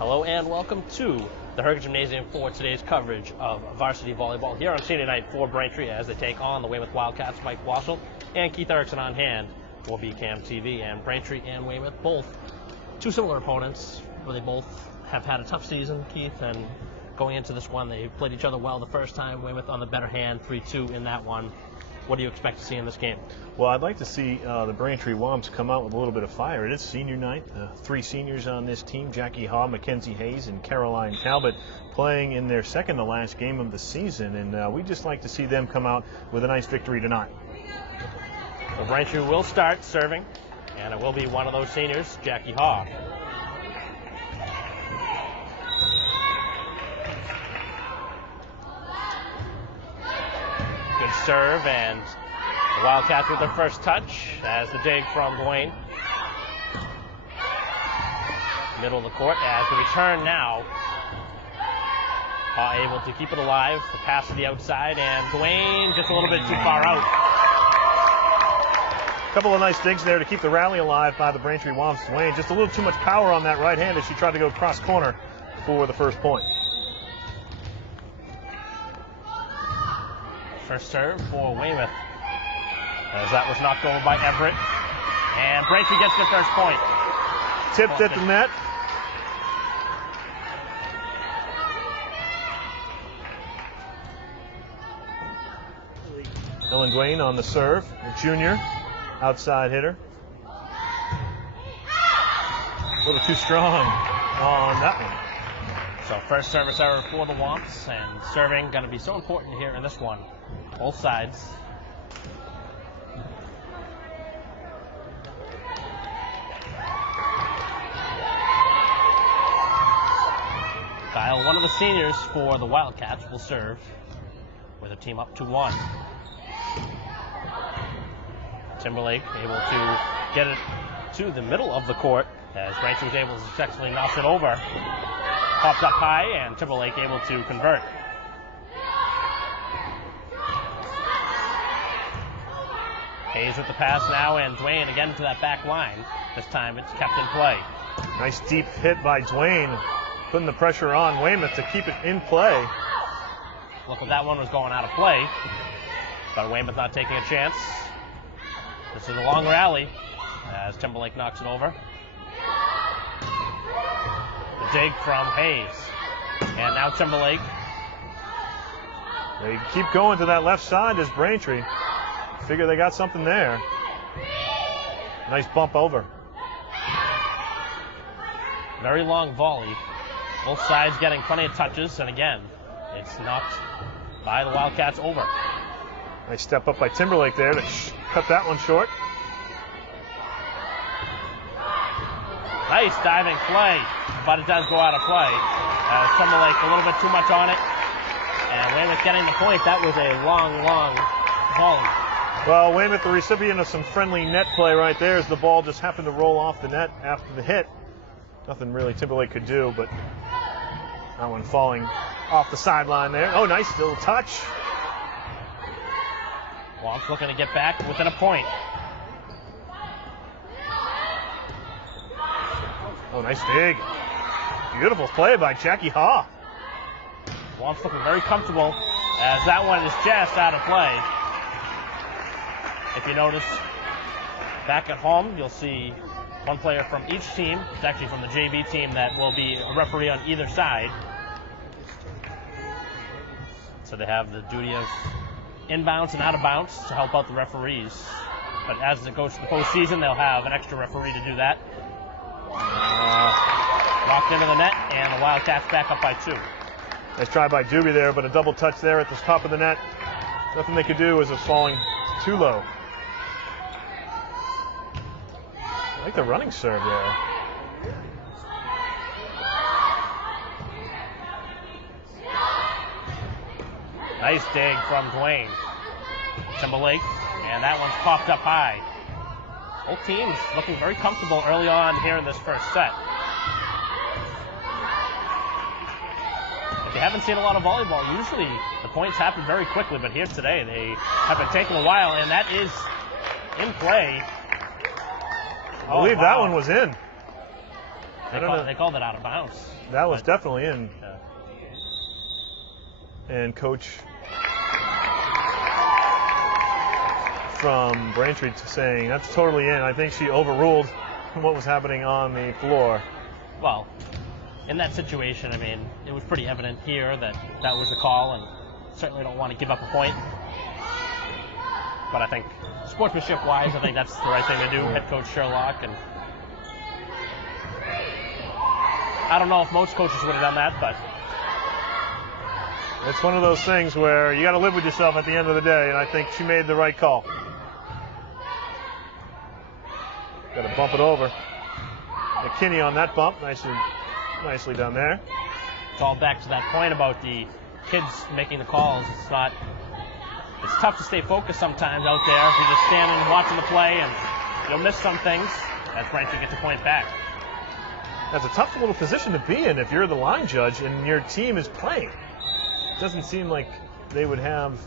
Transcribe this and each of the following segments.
Hello and welcome to the Herg Gymnasium for today's coverage of varsity volleyball here on senior night for Braintree as they take on the Weymouth Wildcats. Mike Waschel and Keith Erickson on hand for BCAM TV, and Braintree and Weymouth both two similar opponents where they both have had a tough season, Keith, and going into this one they played each other well the first time. Weymouth on the better hand, 3-2 in that one. What do you expect to see in this game? Well, I'd like to see the Braintree Womps come out with a little bit of fire. It is senior night. Three seniors on this team, Jackie Haw, Mackenzie Hayes, and Caroline Talbot, playing in their second to last game of the season. And we'd just like to see them come out with a nice victory tonight. So Braintree will start serving, and it will be one of those seniors, Jackie Haw. Good serve, and the Wildcats with their first touch as the dig from Dwayne. Middle of the court as the return now. Haw able to keep it alive. The pass to the outside, and Dwayne just a little bit too far out. A couple of nice digs there to keep the rally alive by the Braintree Womps. Dwayne just a little too much power on that right hand as she tried to go cross corner for the first point. First serve for Weymouth, as that was knocked over by Everett. And Braintree gets their first point. Tipped at the net. Ellen Dwayne on the serve, the junior, outside hitter. A little too strong on that one. So first service error for the Womps, and serving going to be so important here in this one. Both sides. Kyle, one of the seniors for the Wildcats, will serve with a team up 2-1. Timberlake able to get it to the middle of the court as Braintree was able to successfully knock it over. Popped up high, and Timberlake able to convert. Hayes with the pass now, and Dwayne again to that back line. This time it's kept in play. Nice deep hit by Dwayne, putting the pressure on Weymouth to keep it in play. Look, that one was going out of play, but Weymouth not taking a chance. This is a long rally as Timberlake knocks it over. The dig from Hayes, and now Timberlake. They keep going to that left side as Braintree. Figure they got something there. Nice bump over. Very long volley. Both sides getting plenty of touches, and again, it's knocked by the Wildcats over. Nice step up by Timberlake there to cut that one short. Nice diving play, but it does go out of play. Timberlake a little bit too much on it, and Weymouth getting the point. That was a long volley. Well, Weymouth, the recipient of some friendly net play right there, as the ball just happened to roll off the net after the hit. Nothing really Timberlake could do, but that one falling off the sideline there. Oh, nice little touch. Womps looking to get back within a point. Oh, nice dig. Beautiful play by Jackie Haw. Womps looking very comfortable as that one is just out of play. If you notice, back at home, you'll see one player from each team. It's actually from the JV team that will be a referee on either side. So they have the duty of inbounds and out of bounds to help out the referees. But as it goes to the postseason, they'll have an extra referee to do that. Locked into the net, and the Wildcats back up by 2. Nice try by Doobie there, but a double touch there at the top of the net. Nothing they could do as it's falling too low. I like the running serve there. Nice dig from Dwayne. Timberlake, and that one's popped up high. Both teams looking very comfortable early on here in this first set. If you haven't seen a lot of volleyball, usually the points happen very quickly, but here today they have been taking a while, and that is in play. I believe that one was in. They called it out of bounds. That was definitely in. Yeah. And coach from Braintree saying that's totally in. I think she overruled what was happening on the floor. Well, in that situation, I mean, it was pretty evident here that that was the call, and certainly don't want to give up a point. But I think sportsmanship-wise, I think that's the right thing to do, head coach Sherlock. And I don't know if most coaches would have done that, but it's one of those things where you got to live with yourself at the end of the day, and I think she made the right call. Got to bump it over. McKinney on that bump, nicely done there. It's all back to that point about the kids making the calls. It's tough to stay focused sometimes out there if you're just standing watching the play, and you'll miss some things. That's right, you get the point back. That's a tough little position to be in if you're the line judge and your team is playing. It doesn't seem like they would have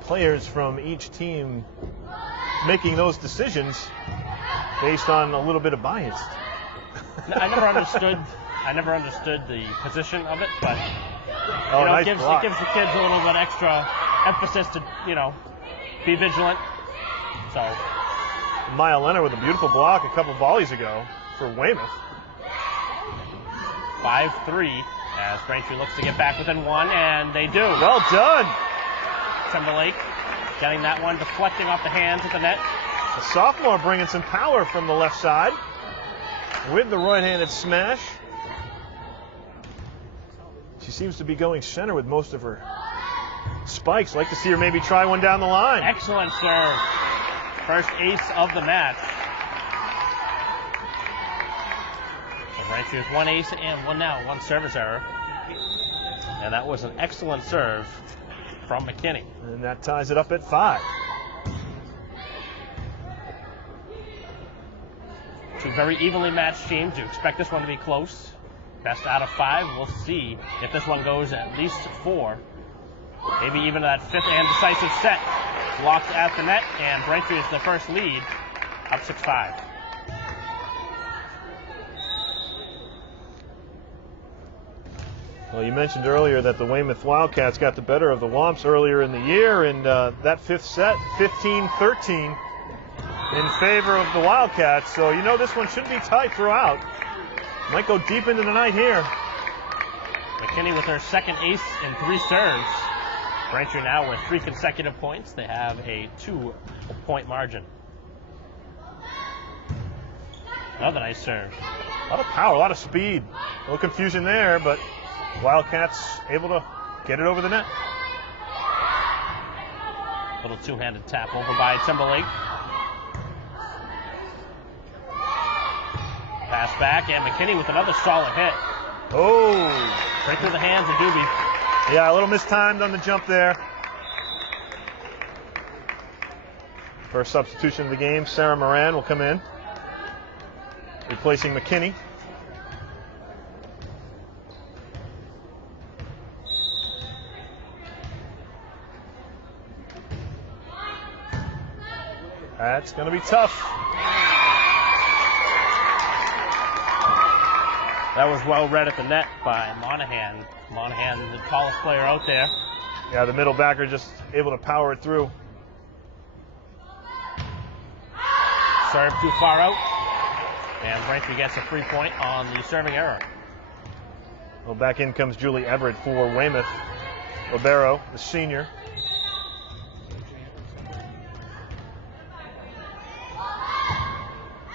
players from each team making those decisions based on a little bit of bias. I never understood the position of it, but nice it gives the kids a little bit extra emphasis to, be vigilant. So Maya Leonard with a beautiful block a couple volleys ago for Weymouth. 5-3 as Braintree looks to get back within one, and they do. Well done. Timberlake getting that one, deflecting off the hands at the net. The sophomore bringing some power from the left side with the right-handed smash. She seems to be going center with most of her spikes. Like to see her maybe try one down the line. Excellent serve. First ace of the match. So Braintree with one ace and one service error. And that was an excellent serve from McKinney. And that ties it up at 5. Two very evenly matched teams. You expect this one to be close. Best out of 5. We'll see if this one goes at least 4. Maybe even that 5th and decisive set. Blocked at the net, and Braintree is the first lead, up 6-5. Well, you mentioned earlier that the Weymouth Wildcats got the better of the Womps earlier in the year, and that 5th set, 15-13 in favor of the Wildcats. So this one should be tight throughout. Might go deep into the night here. McKinney with her second ace in 3 serves. Braintree now with 3 consecutive points. They have a 2-point margin. Another nice serve. A lot of power, a lot of speed. A little confusion there, but Wildcats able to get it over the net. Little two-handed tap over by Timberlake. Pass back, and McKinney with another solid hit. Oh! Right through the hands of Doobie. Yeah, a little mistimed on the jump there. First substitution of the game, Sarah Moran will come in, replacing McKinney. That's going to be tough. That was well read at the net by Monahan. Monahan, the tallest player out there. Yeah, the middle backer just able to power it through. Serve too far out. And Braintree gets a 3-point on the serving error. Well, back in comes Julie Everett for Weymouth. Libero, the senior.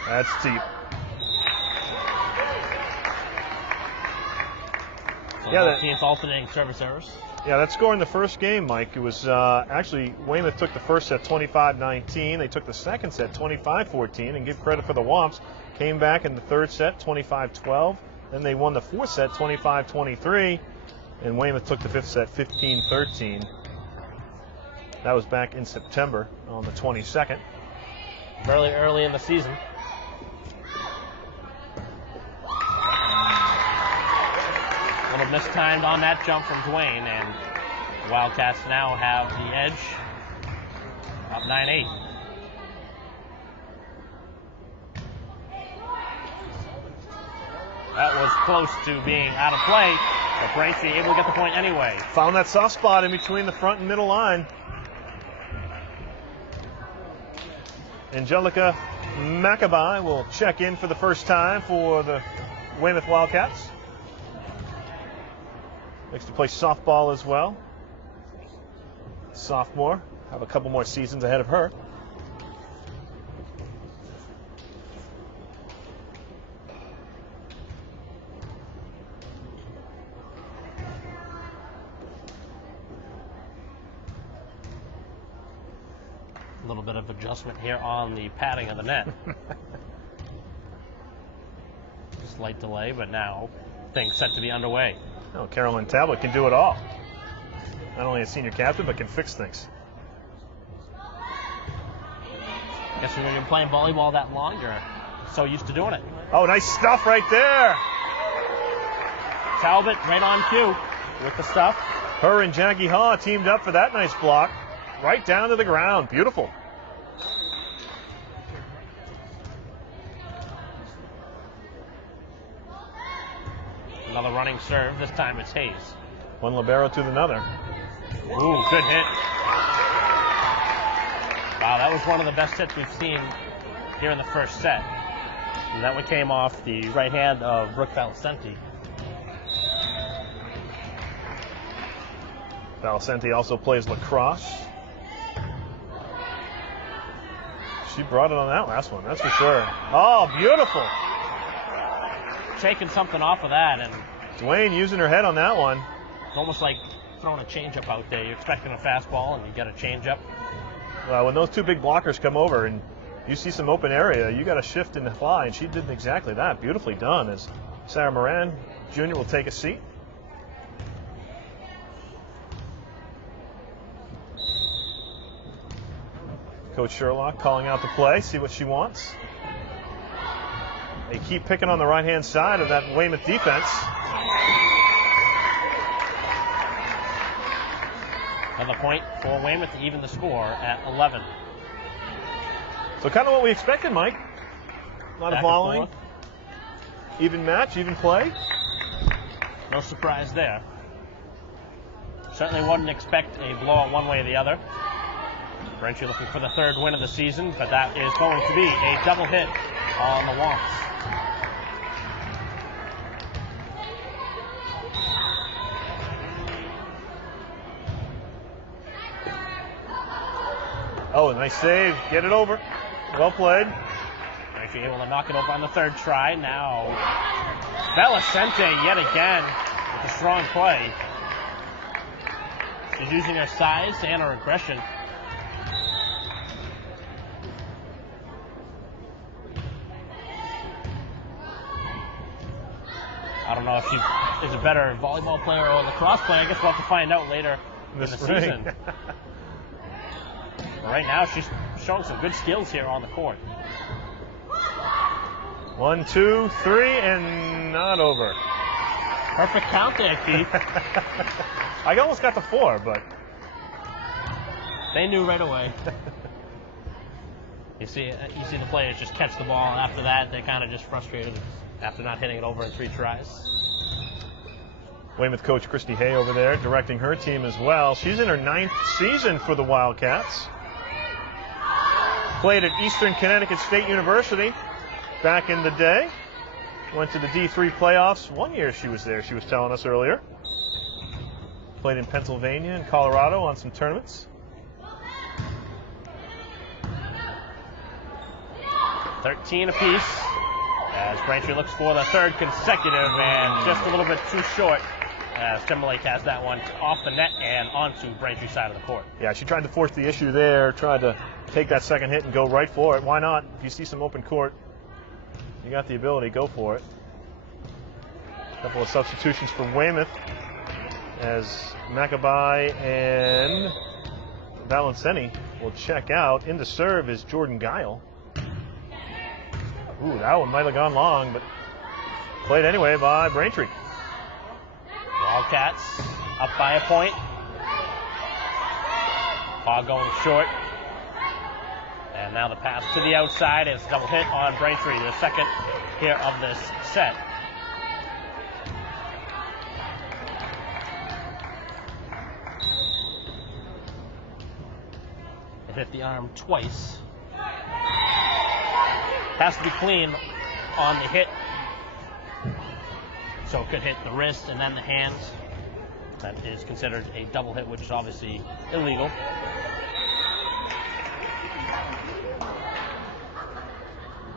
That's deep. So both teams alternating service errors. Yeah, that score in the first game, Mike, it was actually Weymouth took the first set 25-19. They took the second set 25-14, and give credit for the Womps. Came back in the third set 25-12. Then they won the fourth set 25-23, and Weymouth took the fifth set 15-13. That was back in September on the 22nd. Fairly early in the season. A little mistimed on that jump from Dwayne, and the Wildcats now have the edge, up 9-8. That was close to being out of play, but Braintree able to get the point anyway. Found that soft spot in between the front and middle line. Angelica Macabai will check in for the first time for the Weymouth Wildcats. Likes to play softball as well. Sophomore, have a couple more seasons ahead of her. A little bit of adjustment here on the padding of the net. Slight delay, but now things set to be underway. Oh, Caroline Talbot can do it all. Not only a senior captain, but can fix things. Guess when you've been playing volleyball that long, you're so used to doing it. Oh, nice stuff right there. Talbot right on cue with the stuff. Her and Jackie Haw teamed up for that nice block. Right down to the ground. Beautiful. Another running serve. This time it's Hayes. One libero to another. Ooh, good hit. Wow, that was one of the best hits we've seen here in the first set. And that one came off the right hand of Brooke Valicenti. Valicenti also plays lacrosse. She brought it on that last one, that's for sure. Oh, beautiful. Taking something off of that, and Dwayne using her head on that one. It's almost like throwing a changeup out there. You're expecting a fastball, and you get a changeup. Well, when those two big blockers come over and you see some open area, you got to shift and fly, and she did exactly that. Beautifully done. As Sarah Moran Jr. will take a seat. Coach Sherlock calling out the play, see what she wants. They keep picking on the right-hand side of that Weymouth defense. Another point for Weymouth to even the score at 11. So kind of what we expected, Mike. A lot of following. Even match, even play. No surprise there. Certainly wouldn't expect a blowout one way or the other. Braintree looking for the third win of the season, but that is going to be a double hit on the Womps. Oh, nice save. Get it over. Well played. Braintree able to knock it over on the third try. Now, Valicenti yet again with a strong play. She's using her size and her aggression. I don't know if she is a better volleyball player or lacrosse player. I guess we'll have to find out later in the season. Right now, she's showing some good skills here on the court. 1, 2, 3, and not over. Perfect count there, Keith. I almost got to 4, but they knew right away. You see the players just catch the ball, and after that, they're kind of just frustrated after not hitting it over in 3 tries. Weymouth coach Christy Hay over there directing her team as well. She's in her 9th season for the Wildcats. Played at Eastern Connecticut State University back in the day. Went to the D3 playoffs. 1 year she was there, she was telling us earlier. Played in Pennsylvania and Colorado on some tournaments. 13 apiece as Braintree looks for the third consecutive, and just a little bit too short as Timberlake has that one off the net and onto Braintree's side of the court. Yeah, she tried to force the issue there, tried to take that second hit and go right for it. Why not? If you see some open court, you got the ability, go for it. A couple of substitutions for Weymouth as Macabai and Valicenti will check out. In to serve is Jordan Guile. Ooh, that one might have gone long, but played anyway by Braintree. Wildcats up by a point. Ball going short. And now the pass to the outside is double hit on Braintree, the second here of this set. hit the arm twice. Has to be clean on the hit. So it could hit the wrist and then the hands. That is considered a double hit, which is obviously illegal.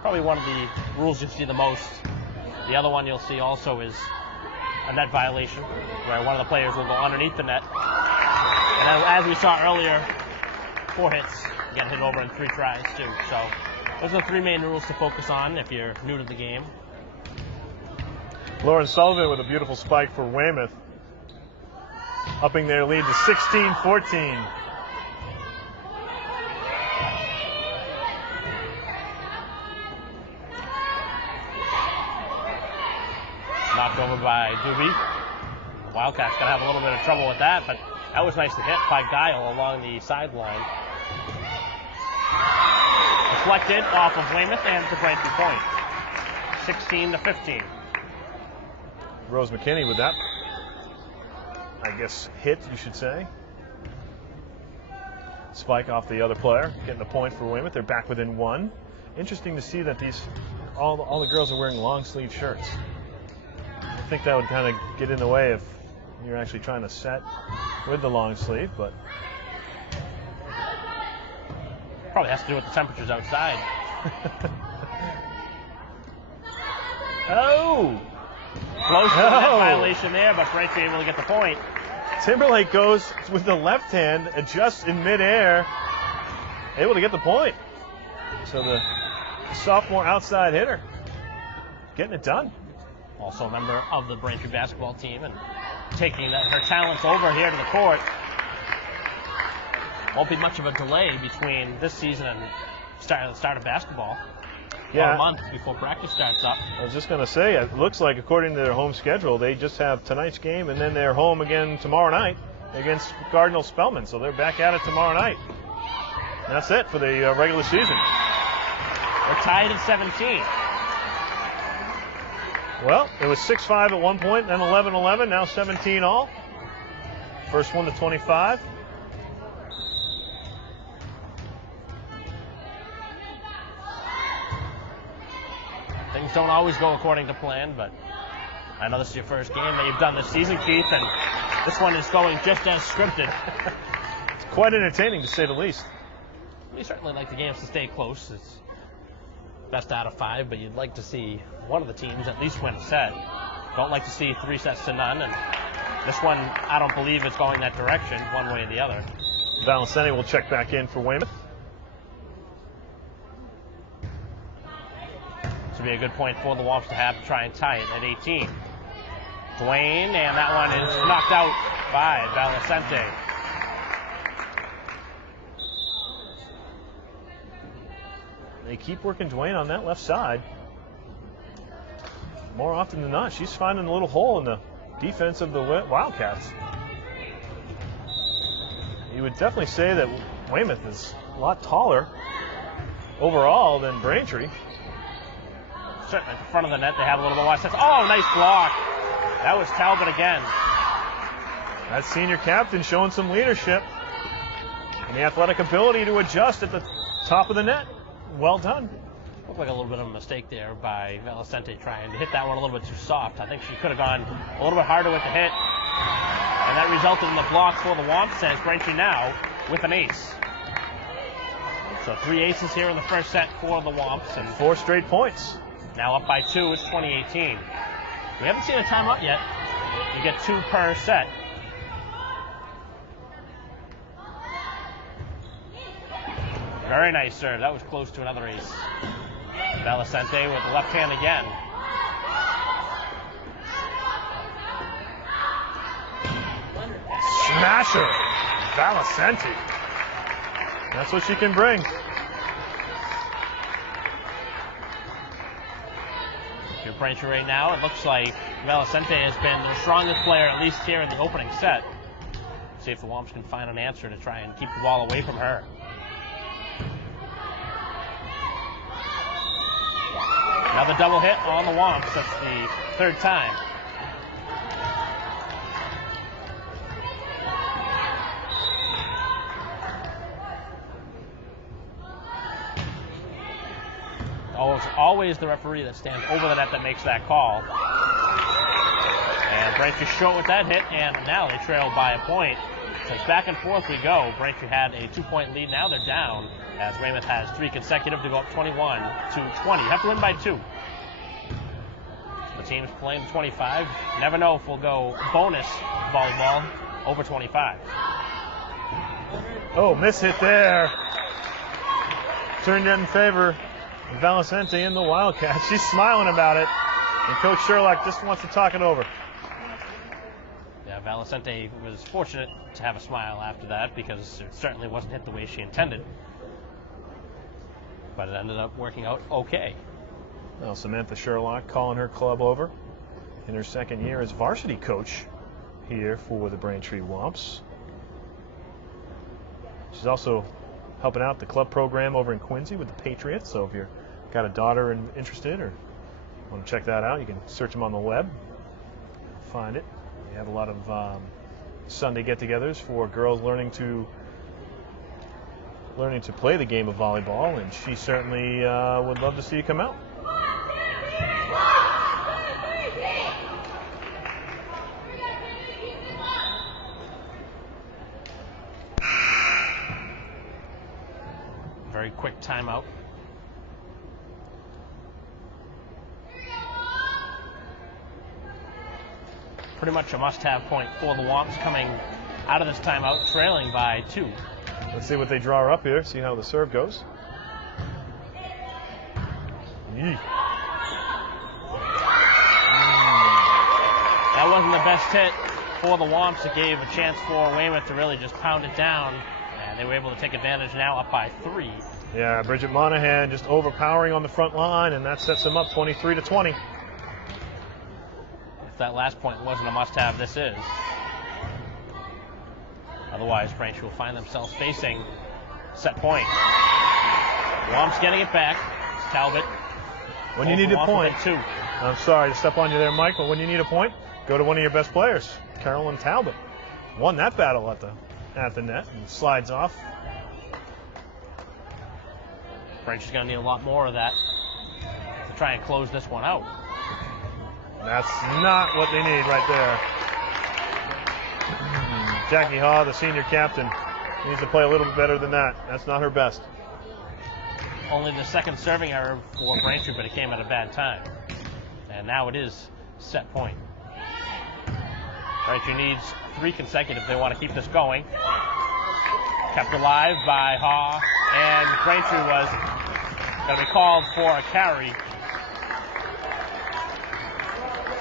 Probably one of the rules you'll see the most. The other one you'll see also is a net violation, where one of the players will go underneath the net. And then, as we saw earlier, 4 hits, you get hit over in 3 tries too. So those are the 3 main rules to focus on if you're new to the game. Lauren Sullivan with a beautiful spike for Weymouth, upping their lead to 16-14. Knocked over by Doobie. The Wildcats gonna have a little bit of trouble with that, but that was nice to hit by Guile along the sideline. Deflected off of Weymouth, and it's a Braintree point. 16-15. Rose McKinney with that, I guess, hit, you should say. Spike off the other player, getting a point for Weymouth. They're back within 1. Interesting to see that all the girls are wearing long sleeve shirts. I think that would kind of get in the way if you're actually trying to set with the long sleeve, but probably has to do with the temperatures outside. Oh! Close to the net violation there, but Braintree able to get the point. Timberlake goes with the left hand, adjusts in midair, able to get the point. So the sophomore outside hitter getting it done. Also a member of the Braintree basketball team and taking her talents over here to the court. Won't be much of a delay between this season and the start of basketball. Yeah. A month before practice starts up. I was just going to say, it looks like according to their home schedule, they just have tonight's game and then they're home again tomorrow night against Cardinal Spellman. So they're back at it tomorrow night. And that's it for the regular season. We're tied at 17. Well, it was 6-5 at one point, then 11-11, now 17 all. First one to 25. Things don't always go according to plan, but I know this is your first game that you've done this season, Keith, and this one is going just as scripted. It's quite entertaining, to say the least. We certainly like the games to stay close. It's best out of 5, but you'd like to see one of the teams at least win a set. Don't like to see 3 sets to none, and this one, I don't believe it's going that direction, one way or the other. Valicenti will check back in for Weymouth. This would be a good point for the Womps to have to try and tie it at 18. Dwayne, and that one is knocked out by Valicenti. They keep working Dwayne on that left side. More often than not, she's finding a little hole in the defense of the Wildcats. You would definitely say that Weymouth is a lot taller overall than Braintree. Certainly at the front of the net, they have a little bit more sense. Oh, nice block. That was Talbot again. That senior captain showing some leadership and the athletic ability to adjust at the top of the net. Well done. Looked like a little bit of a mistake there by Valicenti trying to hit that one a little bit too soft. I think she could have gone a little bit harder with the hit. And that resulted in the block for the Womps, as Braintree now with an ace. So 3 aces here in the first set for the Womps. And 4 straight points. Now up by 2, it's 2018. We haven't seen a timeout yet. You get 2 per set. Very nice serve. That was close to another ace. Valicenti with the left hand again. Smasher. Valicenti. That's what she can bring. Your Braintree right now, it looks like Valicenti has been the strongest player, at least here in the opening set. See if the Womps can find an answer to try and keep the ball away from her. Another double hit on the Womps. That's the 3rd time. it's always the referee that stands over the net that makes that call. And Braintree short with that hit, and now they trail by a point. So it's back and forth we go. Braintree had a 2-point lead. Now they're down as Weymouth has 3 consecutive to go up 21-20. You have to win by 2. The team's playing 25. Never know if we'll go bonus volleyball over 25. Oh, miss hit there. Turned in favor of Valicente in the Wildcats. She's smiling about it. And Coach Sherlock just wants to talk it over. Yeah, Valicente was fortunate to have a smile after that because it certainly wasn't hit the way she intended. But it ended up working out okay. Well, Samantha Sherlock calling her club over in her second year as varsity coach here for the Braintree Womps. She's also helping out the club program over in Quincy with the Patriots. So if you've got a daughter interested or want to check that out, you can search them on the web, find it. They have a lot of Sunday get-togethers for girls learning to play the game of volleyball, and she certainly would love to see you come out. Very quick timeout. Pretty much a must-have point for the Womps coming out of this timeout, trailing by 2. Let's see what they draw up here, see how the serve goes. That wasn't the best hit for the Womps. It gave a chance for Weymouth to really just pound it down, and they were able to take advantage now, up by 3. Yeah, Bridget Monahan just overpowering on the front line, and that sets them up 23-20. If that last point wasn't a must-have, this is. Otherwise, Braintree will find themselves facing set point. Womps getting it back. It's Talbot. When you need a point, 2. I'm sorry to step on you there, Mike, but when you need a point, go to one of your best players, Carolyn Talbot. Won that battle at the net and slides off. Braintree's going to need a lot more of that to try and close this one out. That's not what they need right there. Jackie Haw, the senior captain, needs to play a little bit better than that. That's not her best. Only the second serving error for Braintree, but it came at a bad time. And now it is set point. Braintree needs 3 consecutive if they want to keep this going. Kept alive by Haw, and Braintree was going to be called for a carry.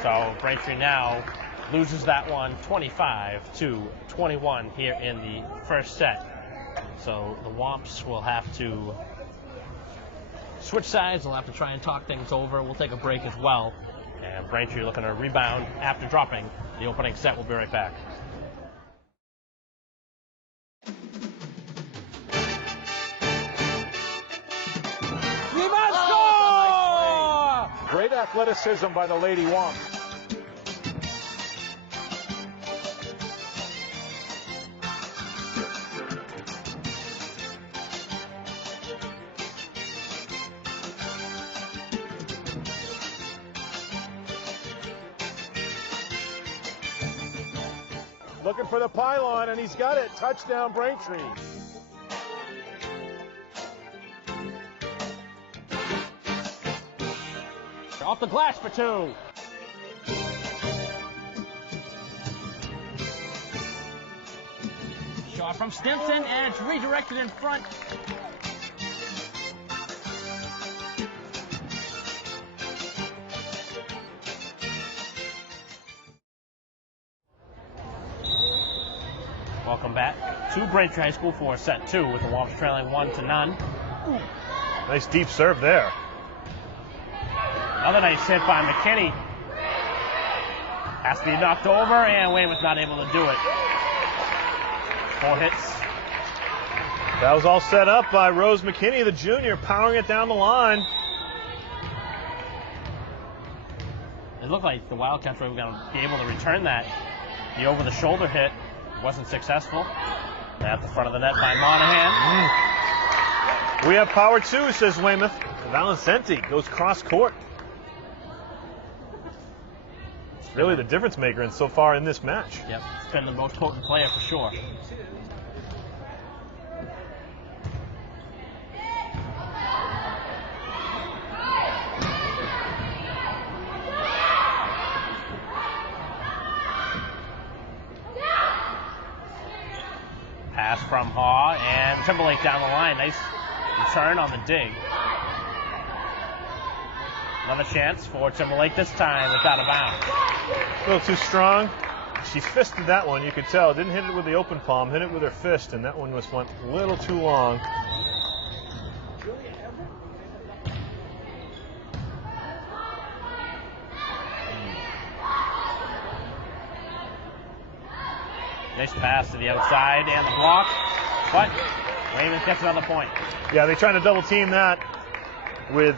So Braintree now loses that one 25-21 here in the first set. So the Womps will have to switch sides. They'll have to try and talk things over. We'll take a break as well. And Braintree looking to rebound after dropping the opening set. We'll be right back. Great athleticism by the Lady Womps. Looking for the pylon, and he's got it. Touchdown, Braintree. Off the glass for 2. Shot from Stinson, and it's redirected in front. Welcome back to Braintree High School for set 2 with the Womps trailing 1-0. Nice deep serve there. Another nice hit by McKinney. Has to be knocked over, and Weymouth not able to do it. 4 hits. That was all set up by Rose McKinney, the junior, powering it down the line. It looked like the Wildcats were going to be able to return that. The over-the-shoulder hit wasn't successful. At the front of the net by Monahan. We have power 2, says Weymouth. Valicenti goes cross court. It's really the difference maker in so far in this match. Yep, it's been the most potent player for sure. Pass from Haw, and Timberlake down the line. Nice return on the dig. Another chance for Timberlake, this time it's out of bounds. A little too strong. She fisted that one, you could tell. Didn't hit it with the open palm, hit it with her fist, and that one went a little too long. Nice pass to the outside and the block, but Weymouth gets another point. Yeah, they tried to double team that with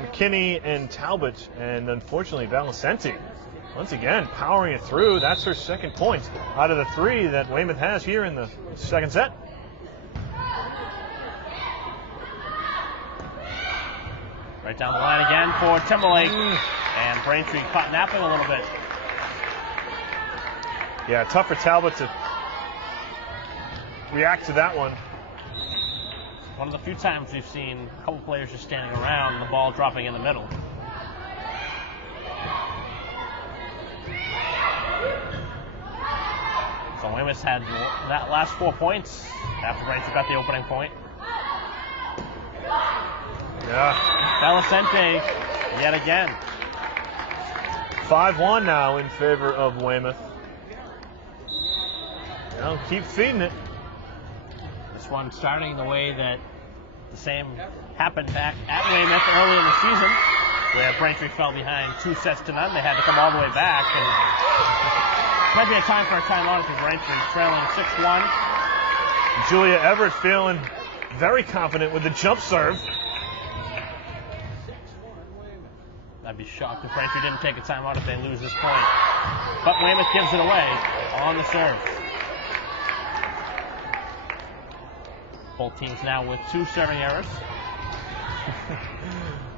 McKinney and Talbot, and unfortunately Valicenti, once again, powering it through. That's her second point out of the 3 that Weymouth has here in the second set. Right down the line again for Timberlake, and Braintree caught napping a little bit. Yeah, tough for Talbot to react to that one. One of the few times we've seen a couple players just standing around and the ball dropping in the middle. So Weymouth had that last 4 points after Braintree got the opening point. Yeah. Valicenti yet again. 5-1 now in favor of Weymouth. Well, keep feeding it. This one starting the way that the same happened back at Weymouth early in the season, where Braintree fell behind 2-0. They had to come all the way back, and might be a time for a timeout for Braintree, trailing 6-1. Julia Everett feeling very confident with the jump serve. I'd be shocked if Braintree didn't take a timeout if they lose this point. But Weymouth gives it away on the serve. Both teams now with 2 serving errors.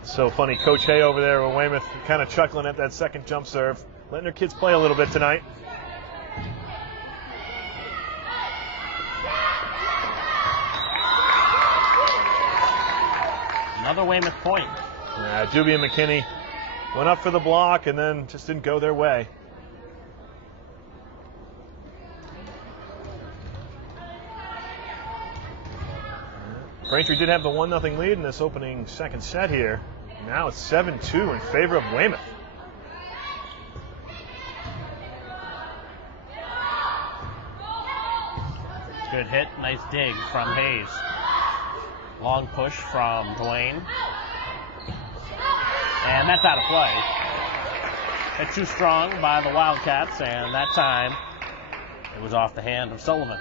So funny, Coach Hay over there with Weymouth kind of chuckling at that second jump serve, letting their kids play a little bit tonight. Another Weymouth point. Doobie and McKinney went up for the block and then just didn't go their way. Braintree did have the 1-0 lead in this opening second set here. Now it's 7-2 in favor of Weymouth. Good hit, nice dig from Hayes. Long push from Dwayne. And that's out of play. Hit too strong by the Wildcats, and that time it was off the hand of Sullivan.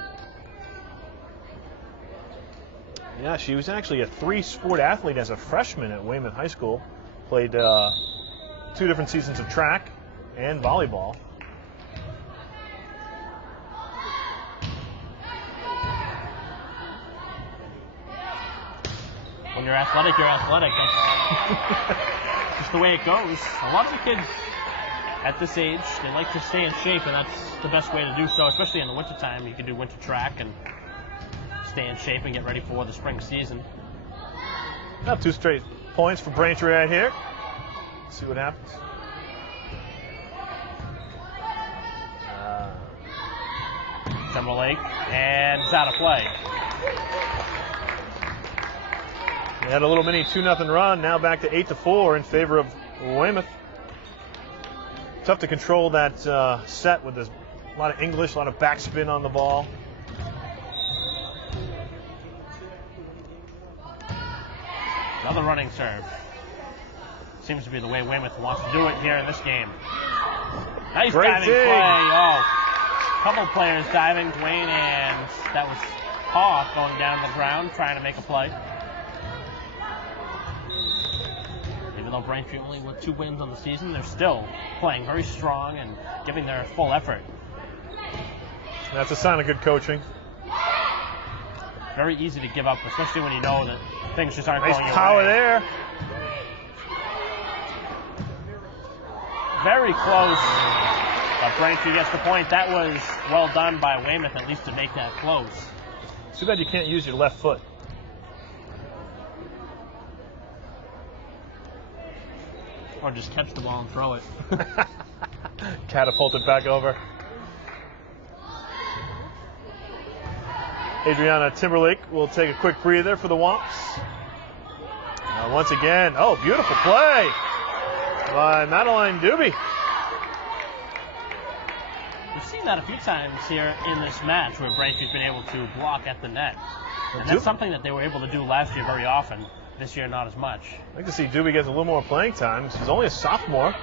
Yeah, she was actually a 3-sport athlete as a freshman at Weymouth High School. Played 2 different seasons of track and volleyball. When you're athletic, you're athletic. That's just the way it goes. A lot of the kids at this age, they like to stay in shape, and that's the best way to do so, especially in the wintertime. You can do winter track and stay in shape and get ready for the spring season. Now 2 straight points for Braintree right here. Let's see what happens. Timberlake, and it's out of play. They had a little mini 2-0 run, now back to 8-4 in favor of Weymouth. Tough to control that set with a lot of English, a lot of backspin on the ball. Another running serve. Seems to be the way Weymouth wants to do it here in this game. Nice Great diving dig. play. Oh, couple players diving. Dwayne, and that was Haw going down to the ground trying to make a play. Even though Braintree only with 2 wins on the season, they're still playing very strong and giving their full effort. That's a sign of good coaching. Very easy to give up, especially when you know that things just aren't Nice going your power way. there. Very close, but Braintree gets the point. That was well done by Weymouth, at least to make that close. Too bad you can't use your left foot. Or just catch the ball and throw it. Catapult it back over. Adriana Timberlake will take a quick breather for the Womps. Once again, oh, beautiful play by Madeline Doobie. We've seen that a few times here in this match where Braintree's been able to block at the net. And that's something that they were able to do last year very often. This year, not as much. I'd like to see Doobie get a little more playing time. She's only a sophomore.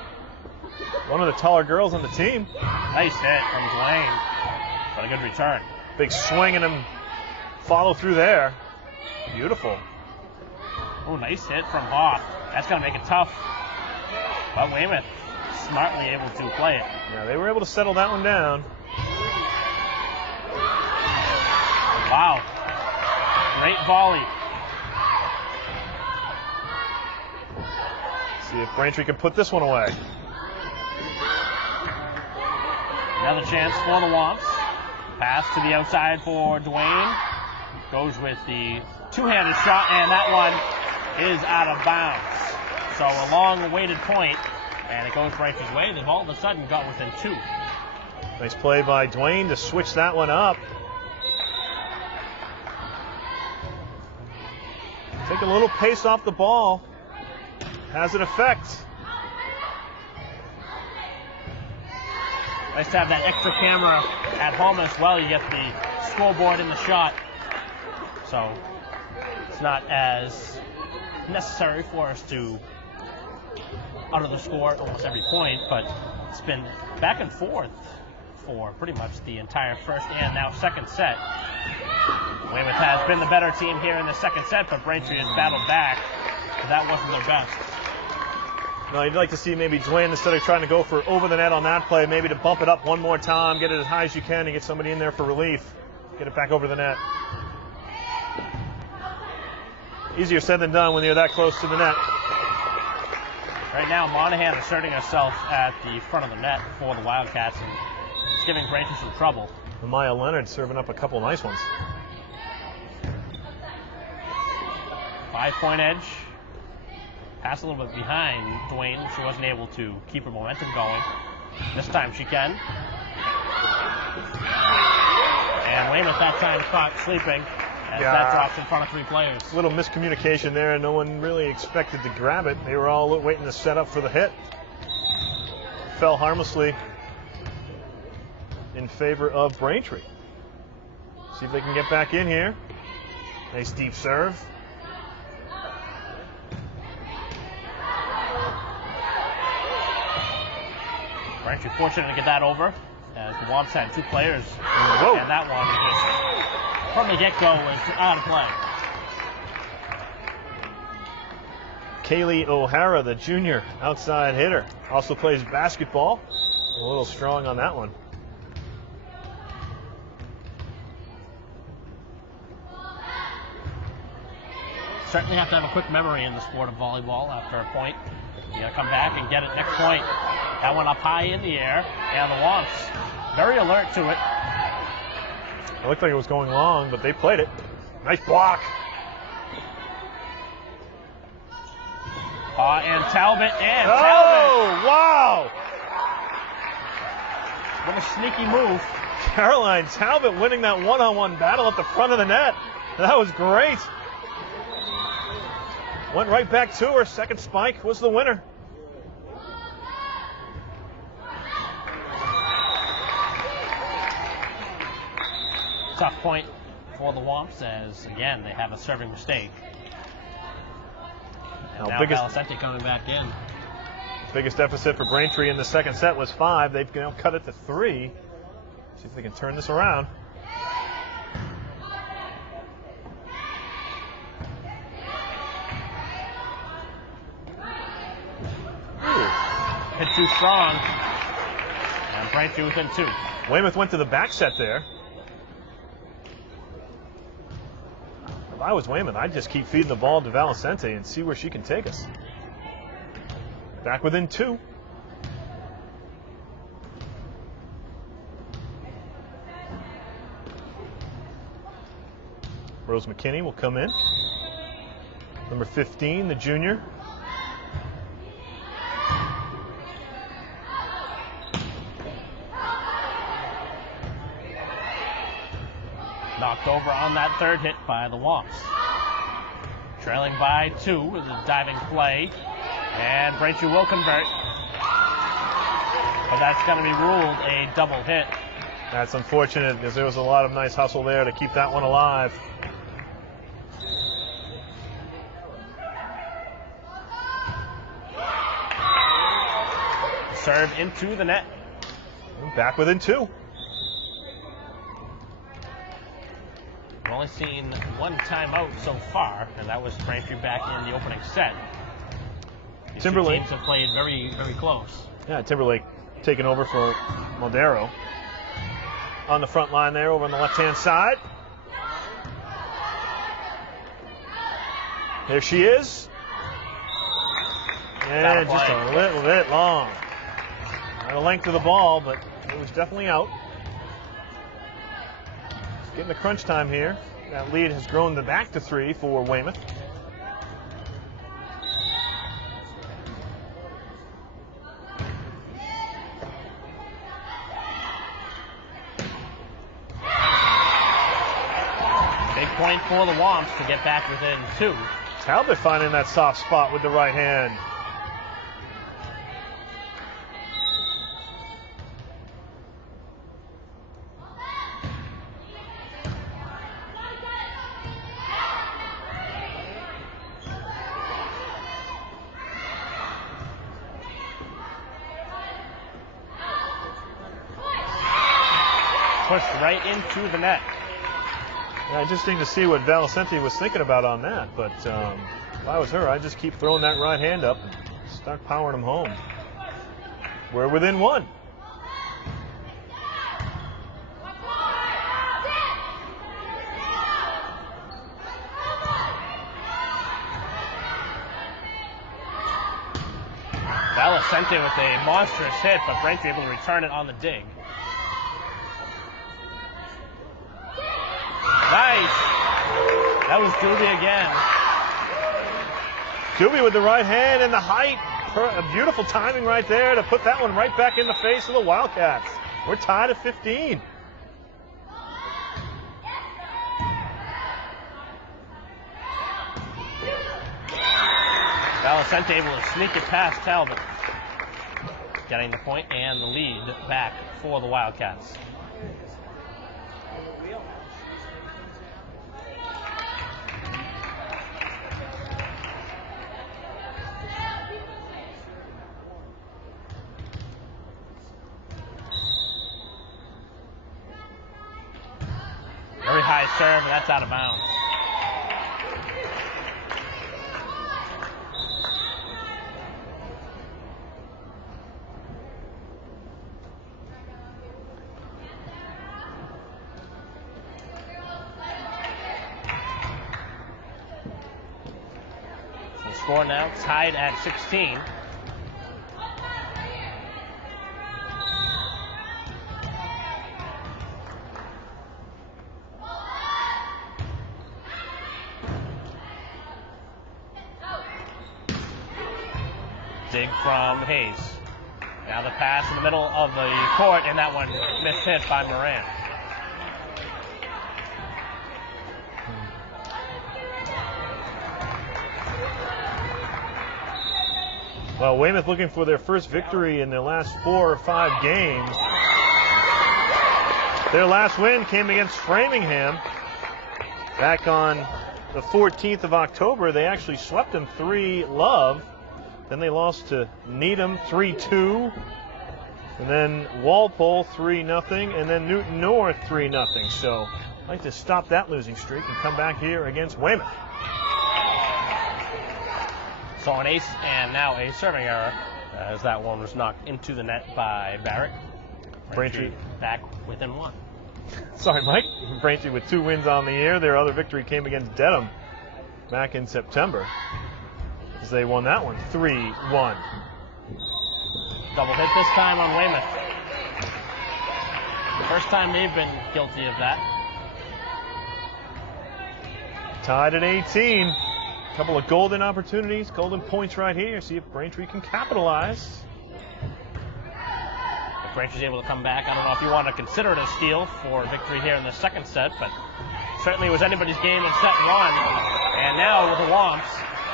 One of the taller girls on the team. Nice hit from Dwayne, but a good return. Big swing and him follow through there. Beautiful. Oh, nice hit from Hawk. That's going to make it tough. But Weymouth smartly able to play it. Yeah, they were able to settle that one down. Wow. Great volley. See if Braintree can put this one away. Another chance for the Womps. Pass to the outside for Dwayne. Goes with the two-handed shot, and that one is out of bounds. So a long-awaited point, and it goes Braintree's way. They've all of a sudden got within two. Nice play by Dwayne to switch that one up. Take a little pace off the ball. Has an effect. Nice to have that extra camera at home as well. You get the scoreboard in the shot. So it's not as necessary for us to utter the score at almost every point, but it's been back and forth for pretty much the entire first and now second set. Weymouth has been the better team here in the second set, but Braintree has battled back. That wasn't their best. No, you'd like to see maybe Dwayne, instead of trying to go for over the net on that play, maybe to bump it up one more time, get it as high as you can, and get somebody in there for relief. Get it back over the net. Easier said than done when you're that close to the net. Right now, Monahan asserting herself at the front of the net for the Wildcats, and it's giving Braintree some trouble. Maya Leonard serving up a couple nice ones. 5-point edge. Pass a little bit behind Dwayne. She wasn't able to keep her momentum going. This time she can. And Weymouth that time caught sleeping as that drops in front of three players. A little miscommunication there. No one really expected to grab it. They were all waiting to set up for the hit. Fell harmlessly in favor of Braintree. See if they can get back in here. Nice deep serve. Braintree fortunate to get that over, as the Womps had two players. Whoa. And that one just, from the get-go, was out of play. Kaylee O'Hara, the junior outside hitter, also plays basketball. A little strong on that one. Certainly have to have a quick memory in the sport of volleyball after a point. You gotta come back and get it next point. That one up high in the air, and the Womps very alert to it. It looked like it was going long, but they played it. Nice block. And Talbot, Oh, wow! What a sneaky move. Caroline Talbot winning that one-on-one battle at the front of the net. That was great. Went right back to her. Second spike was the winner. Tough point for the Womps, as again they have a serving mistake. And now Valicenti coming back in. Biggest deficit for Braintree in the second set was 5. They've now cut it to 3. See if they can turn this around. Hit too strong. And Braintree within 2. Weymouth went to the back set there. If I was Weymouth, I'd just keep feeding the ball to Valicente and see where she can take us. Back within 2. Rose McKinney will come in. Number 15, the junior. Knocked over on that third hit by the Womps. Trailing by 2 with a diving play. And Braintree will convert. But that's going to be ruled a double hit. That's unfortunate because there was a lot of nice hustle there to keep that one alive. Serve into the net. Back within 2. We've only seen one timeout so far, and that was Braintree back in the opening set. These Timberlake. two teams have played very, very close. Yeah, Timberlake taking over for Moldero. On the front line there, over on the left-hand side. There she is. And just a little bit long. Not the length of the ball, but it was definitely out. It's getting the crunch time here. That lead has grown back to 3 for Weymouth. Big point for the Womps to get back within 2. Talbot finding that soft spot with the right hand. Pushed right into the net. Yeah, interesting to see what Valicente was thinking about on that, but if I was her, I'd just keep throwing that right hand up and start powering them home. We're within 1. Valicente with a monstrous hit, but Braintree able to return it on the dig. Nice. That was Doobie again. Doobie with the right hand and the height. A beautiful timing right there to put that one right back in the face of the Wildcats. We're tied at 15. Valicente able to sneak it past Talbot. Getting the point and the lead back for the Wildcats. Very high serve, and that's out of bounds. The score now tied at 16. Dig from Hayes. Now the pass in the middle of the court, and that one missed hit by Moran. Well, Weymouth looking for their first victory in their last 4 or 5 games. Their last win came against Framingham back on the 14th of October. They actually swept them 3-love. Then they lost to Needham 3-2. And then Walpole 3-0. And then Newton North 3-0. So I'd like to stop that losing streak and come back here against Weymouth. So an ace and now a serving error as that one was knocked into the net by Barrett. Braintree back within 1. Sorry, Mike. Braintree with 2 wins on the year. Their other victory came against Dedham back in September, as they won that one 3-1. Double hit this time on Weymouth. First time they've been guilty of that. Tied at 18. A couple of golden opportunities, golden points right here. See if Braintree can capitalize. If Braintree's able to come back, I don't know if you want to consider it a steal for victory here in the second set, but certainly it was anybody's game in set 1. And now with the Womps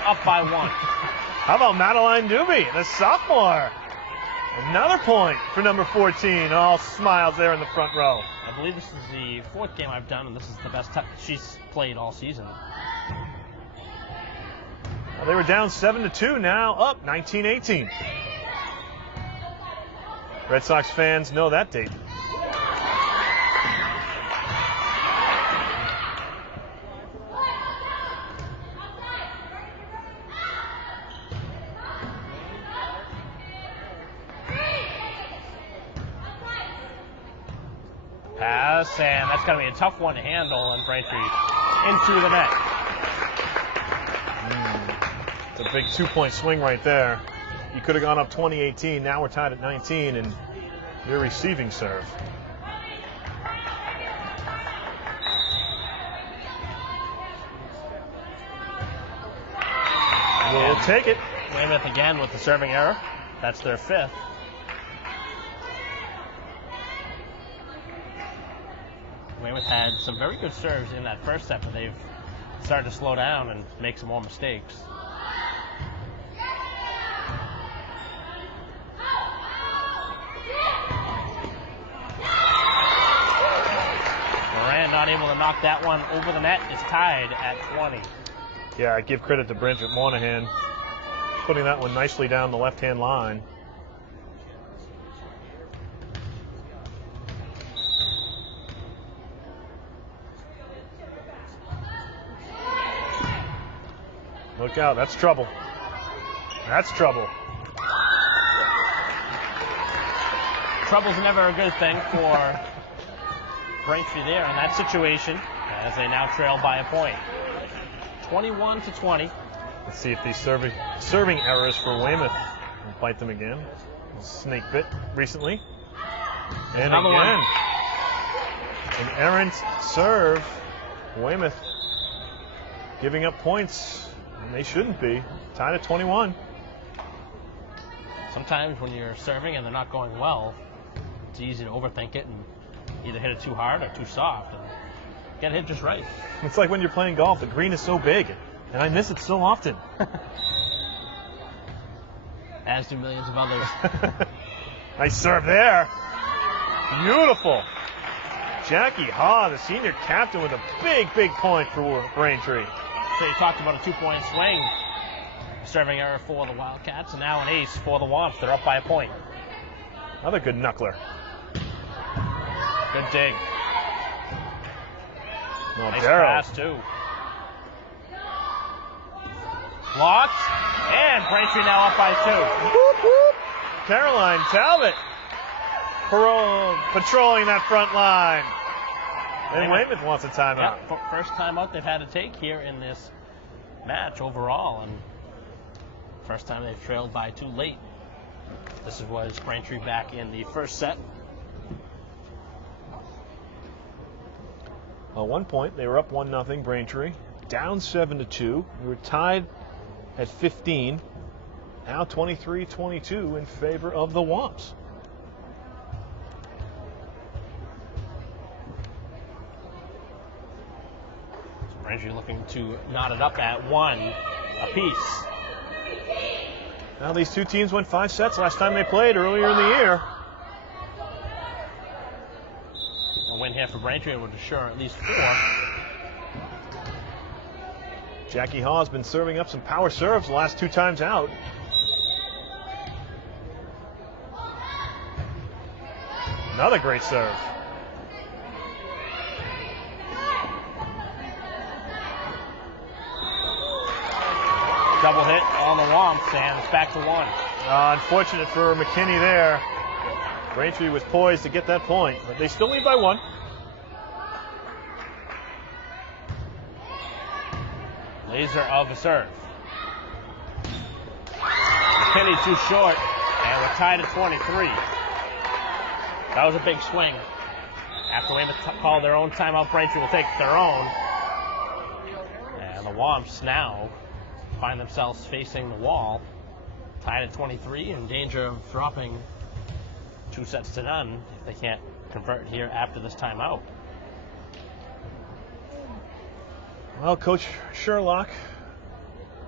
up by 1. How about Madeline Doobie, the sophomore? Another point for number 14. All smiles there in the front row. I believe this is the 4th game I've done, and this is the best she's played all season. Well, they were down 7-2, now up 19-18. Red Sox fans know that date. Pass, and that's going to be a tough one to handle, and Braintree into the net. It's a big 2-point swing right there. You could have gone up 20-18. Now we're tied at 19, and your receiving serve. We'll take it. Weymouth again with the serving error. That's their 5th. Weymouth had some very good serves in that first set, but they've started to slow down and make some more mistakes. Moran not able to knock that one over the net. Is tied at 20. Yeah, I give credit to Bridget Moynihan, putting that one nicely down the left-hand line. Look out, that's trouble. That's trouble. Trouble's never a good thing for Braintree there in that situation, as they now trail by a point. 21-20. Let's see if these serving errors for Weymouth will bite them again. Snake bit recently. And another again. One. An errant serve. Weymouth giving up points. And they shouldn't be. Tied at 21. Sometimes when you're serving and they're not going well, it's easy to overthink it and either hit it too hard or too soft and get hit just right. It's like when you're playing golf. The green is so big, and I miss it so often. As do millions of others. Nice serve there. Beautiful. Jackie Ha, the senior captain, with a big, big point for Braintree. So you talked about a 2-point swing. Serving error for the Wildcats, and now an ace for the Womps. They're up by a point. Another good knuckler. Good dig. No, Nice Darrow. pass, too. Blocked, and Braintree now up by 2. Whoop, whoop. Caroline Talbot patrolling that front line. And Weymouth wants a timeout. Yeah, first timeout they've had to take here in this match overall, and first time they've trailed by 2 late. This was Braintree back in the first set. At one point, they were up 1-0, Braintree. Down 7-2. We were tied at 15. Now 23-22 in favor of the Womps. Braintree looking to knot it up at 1 apiece. Now these two teams went 5 sets last time they played earlier in the year. A win here for Braintree would assure at least 4. Jackie Ha has been serving up some power serves the last 2 times out. Another great serve. Double hit on the Womps, and it's back to 1. Unfortunate for McKinney there. Braintree was poised to get that point, but they still lead by 1. Laser of a serve. McKinney too short, and we're tied at 23. That was a big swing. After Weymouth called their own timeout, Braintree will take their own. And the Womps now find themselves facing the wall, tied at 23, in danger of dropping 2-0 if they can't convert here after this timeout. Well, Coach Sherlock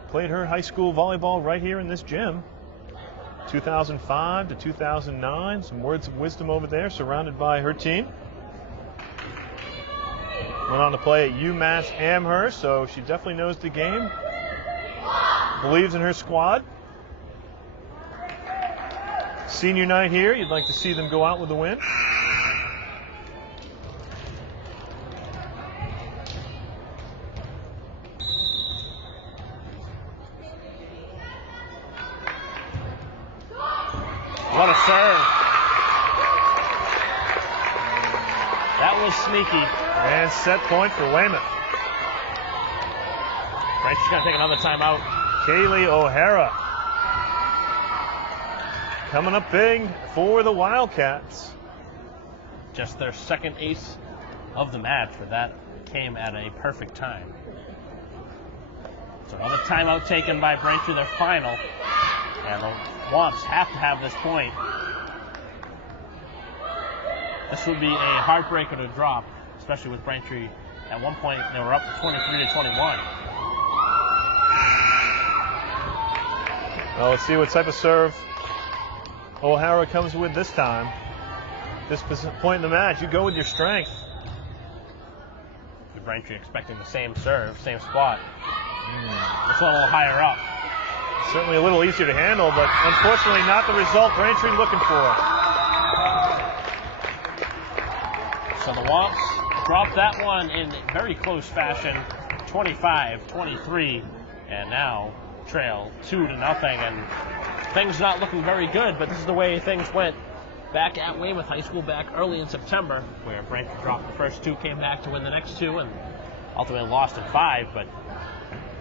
played her high school volleyball right here in this gym. 2005 to 2009, some words of wisdom over there, surrounded by her team. Went on to play at UMass Amherst, so she definitely knows the game. Believes in her squad. Senior night here, you'd like to see them go out with a win. What a serve. That was sneaky. And set point for Weymouth. Braintree's going to take another timeout. Kaylee O'Hara coming up big for the Wildcats. Just their second ace of the match, but that came at a perfect time. So another timeout taken by Braintree, their final. And the Womps have to have this point. This would be a heartbreaker to drop, especially with Braintree. At one point, they were up 23 to 21. Well, let's see what type of serve O'Hara comes with this time. This point in the match, you go with your strength. Braintree expecting the same serve, same spot. This one a little higher up. Certainly a little easier to handle, but unfortunately not the result Braintree looking for. So the Womps dropped that one in very close fashion, 25-23, and now trail 2-0, and things not looking very good, but this is the way things went back at Weymouth High School back early in September, where Braintree dropped the first two, came back to win the next two, and ultimately lost in 5, but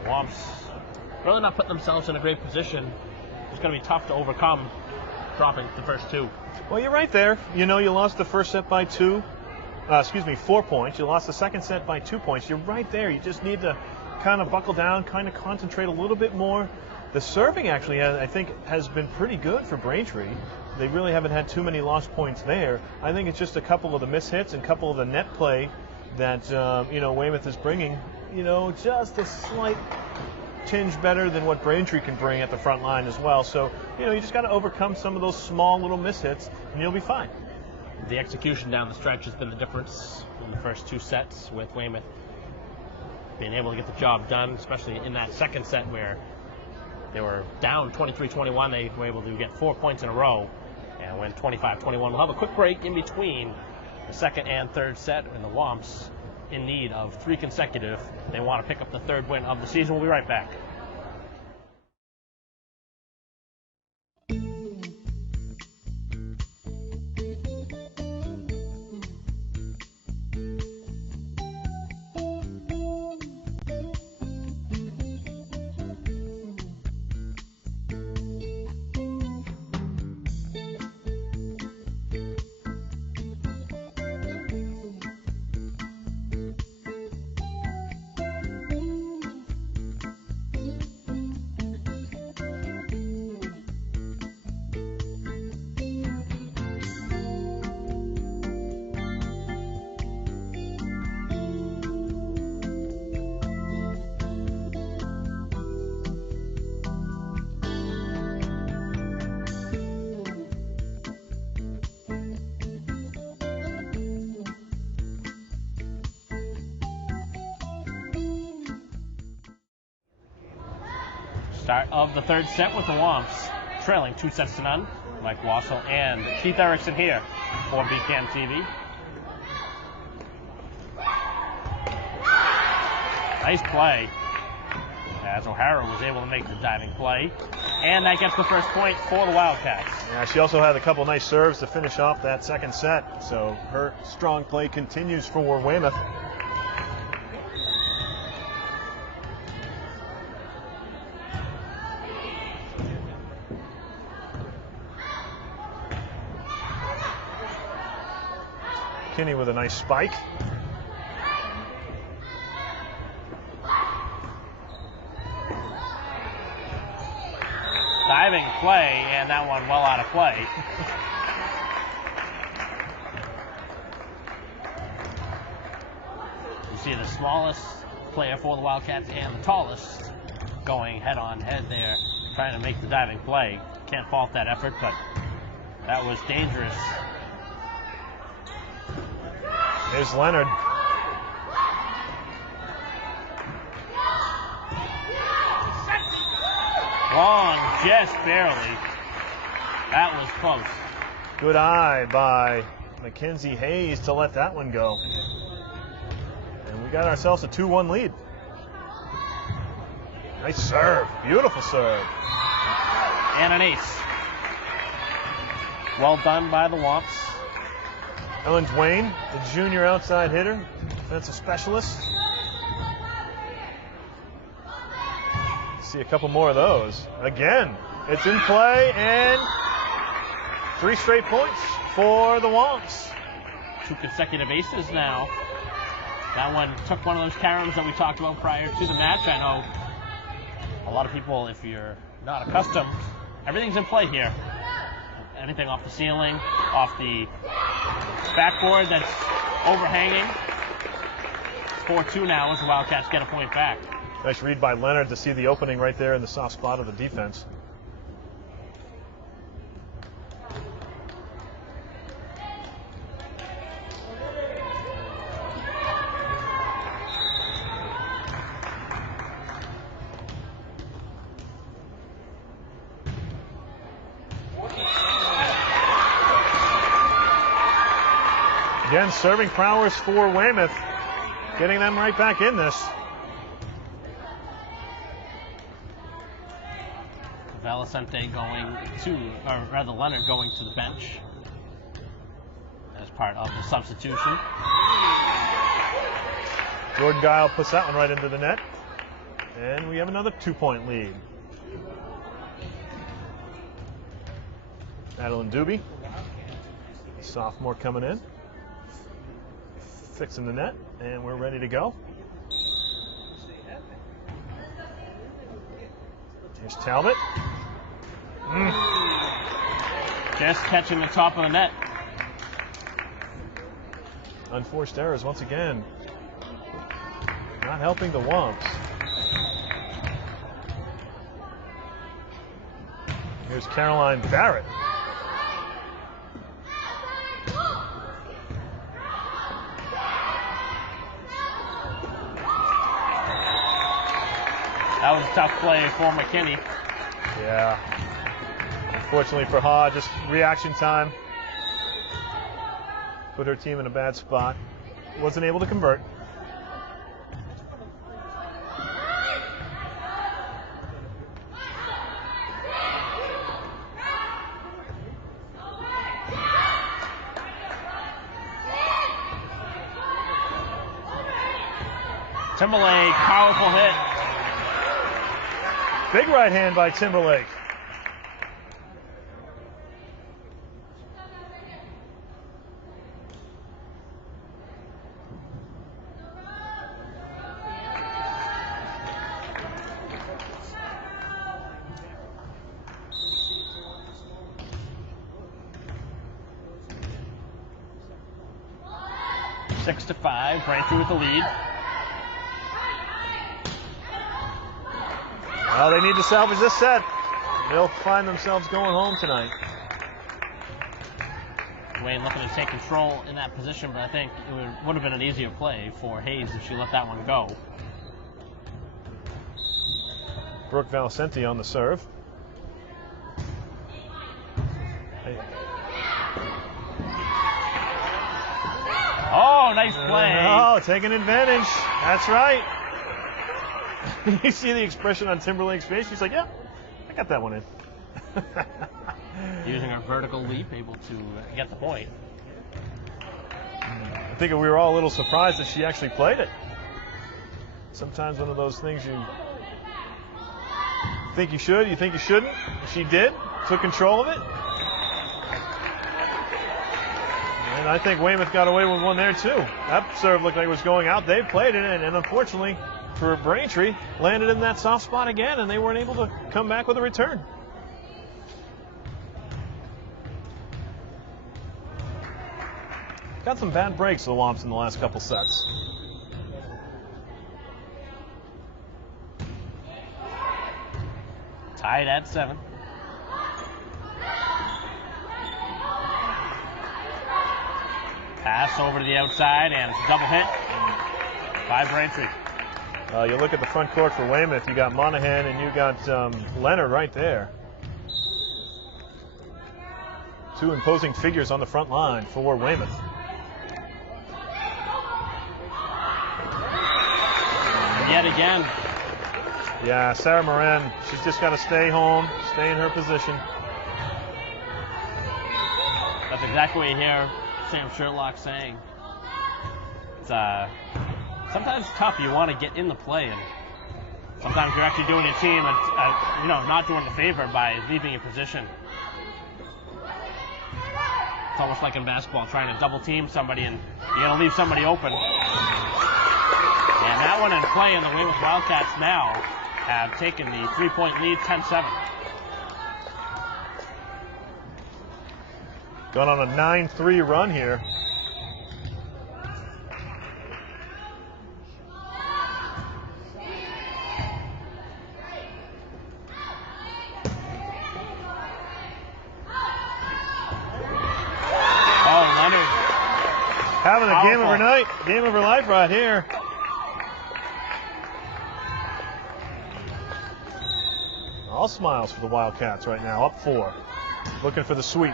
Womps really not putting themselves in a great position. It's going to be tough to overcome dropping the first two. Well, you're right there. You know, you lost the first set by 4 points. You lost the second set by 2 points. You're right there. You just need to kind of buckle down, kind of concentrate a little bit more. The serving actually, I think, has been pretty good for Braintree. They really haven't had too many lost points there. I think it's just a couple of the mishits and a couple of the net play that, Weymouth is bringing, just a slight tinge better than what Braintree can bring at the front line as well. So, you just got to overcome some of those small little mishits, and you'll be fine. The execution down the stretch has been the difference in the first two sets, with Weymouth being able to get the job done, especially in that second set where they were down 23-21. They were able to get 4 points in a row and win 25-21. We'll have a quick break in between the second and third set, and the Womps in need of 3 consecutive. They want to pick up the third win of the season. We'll be right back. Start of the third set with the Womps trailing 2-0. Mike Wassel and Keith Erickson here for BCAM TV. Nice play as O'Hara was able to make the diving play. And that gets the first point for the Wildcats. Yeah, she also had a couple nice serves to finish off that second set. So her strong play continues for Weymouth. McKinney with a nice spike. Diving play, and that one well out of play. You see the smallest player for the Wildcats and the tallest going head-on-head there, trying to make the diving play. Can't fault that effort, but that was dangerous. Here's Leonard. Long, just barely. That was close. Good eye by Mackenzie Hayes to let that one go. And we got ourselves a 2-1 lead. Nice serve. Beautiful serve. And an ace. Well done by the Womps. Ellen Dwayne, the junior outside hitter, defensive specialist. See a couple more of those. Again, it's in play, and 3 straight points for the Womps. 2 consecutive aces now. That one took one of those caroms that we talked about prior to the match. I know a lot of people, if you're not accustomed, everything's in play here. Anything off the ceiling, off the backboard that's overhanging. It's 4-2 now as the Wildcats get a point back. Nice read by Leonard to see the opening right there in the soft spot of the defense. Again, serving prowess for Weymouth, getting them right back in this. Valicente going to, or rather Leonard going to the bench as part of the substitution. Jordan Guile puts that one right into the net. And we have another 2-point lead. Madeline Doobie, sophomore coming in. Fixing the net, and we're ready to go. Here's Talbot. Just catching the top of the net. Unforced errors once again. Not helping the Womps. Here's Caroline Barrett. That was a tough play for McKinney. Yeah. Unfortunately for Ha, just reaction time. Put her team in a bad spot. Wasn't able to convert. Timberlake, powerful hit. Big right hand by Timberlake. Six to 5, Braintree with the lead. Well, they need to salvage this set. They'll find themselves going home tonight. Wayne looking to take control in that position, but I think it would have been an easier play for Hayes if she let that one go. Brooke Valicente on the serve. Oh, nice play. Oh, taking advantage. That's right. You see the expression on Timberlake's face? She's like, yeah, I got that one in. Using her vertical leap, able to get the point. I think we were all a little surprised that she actually played it. Sometimes one of those things you think you should, you think you shouldn't. She did, took control of it. And I think Weymouth got away with one there too. That serve looked like it was going out. They played it, and unfortunately for Braintree, landed in that soft spot again, and they weren't able to come back with a return. Got some bad breaks, the Womps, in the last couple sets. Tied at 7. Pass over to the outside, and it's a double hit by Braintree. You look at the front court for Weymouth, you got Monahan and you got Leonard right there. Two imposing figures on the front line for Weymouth. And yet again. Yeah, Sarah Moran, she's just got to stay home, stay in her position. That's exactly what you hear Sam Sherlock saying. It's sometimes it's tough. You want to get in the play, and sometimes you're actually doing your team, not doing a favor by leaving your position. It's almost like in basketball, trying to double team somebody, and you're going to leave somebody open. And that one in play, and the Weymouth Wildcats now have taken the 3-point lead, 10-7. Gone on a 9-3 run here. Having a game of her night, game of her life right here. All smiles for the Wildcats right now, up 4. Looking for the sweep.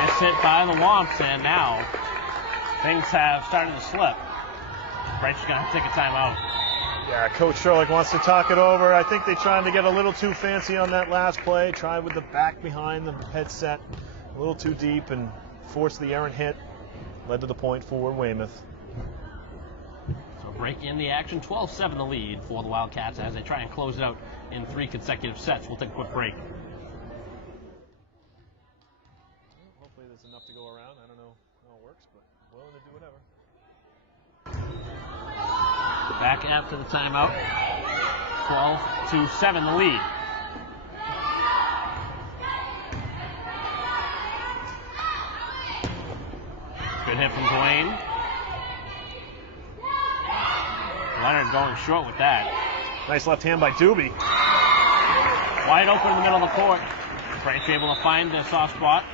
Missed hit by the Womps, and now things have started to slip. Braintree's going to have to take a timeout. Yeah, Coach Sherlock wants to talk it over. I think they tried to get a little too fancy on that last play. Tried with the back behind the headset, a little too deep, and forced the errant hit. Led to the point for Weymouth. So break in the action, 12-7 the lead for the Wildcats as they try and close it out in 3 consecutive sets. We'll take a quick break. Hopefully there's enough to go around. I don't know how it works, but willing to do whatever. Back after the timeout, 12-7 the lead. Good hit from Dwayne. Leonard going short with that. Nice left hand by Doobie. Wide open in the middle of the court. Braintree able to find the soft spot.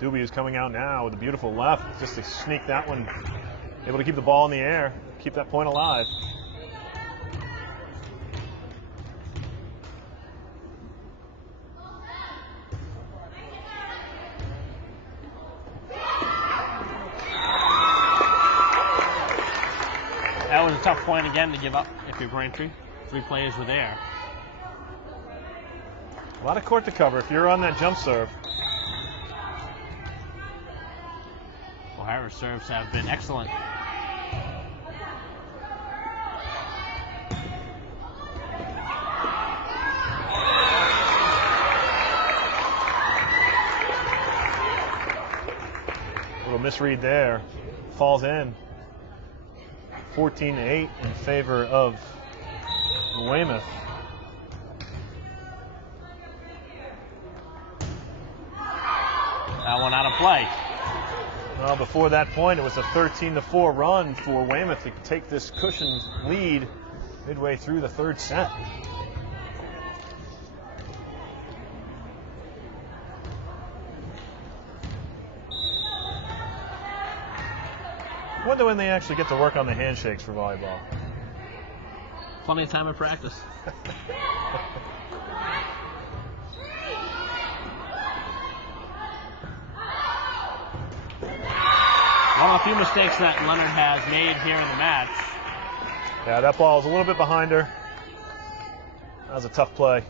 Doobie is coming out now with a beautiful left, just to sneak that one. Able to keep the ball in the air, keep that point alive. That was a tough point again to give up if you're Braintree. 3 players were there. A lot of court to cover if you're on that jump serve. O'Hara's serves have been excellent. Little misread there. Falls in. 14-8 in favor of Weymouth. That one out of play. Well, before that point, it was a 13-4 run for Weymouth to take this cushioned lead midway through the 3rd set. I wonder when they actually get to work on the handshakes for volleyball. Plenty of time in practice. One of the few mistakes that Leonard has made here in the match. Yeah, that ball is a little bit behind her. That was a tough play.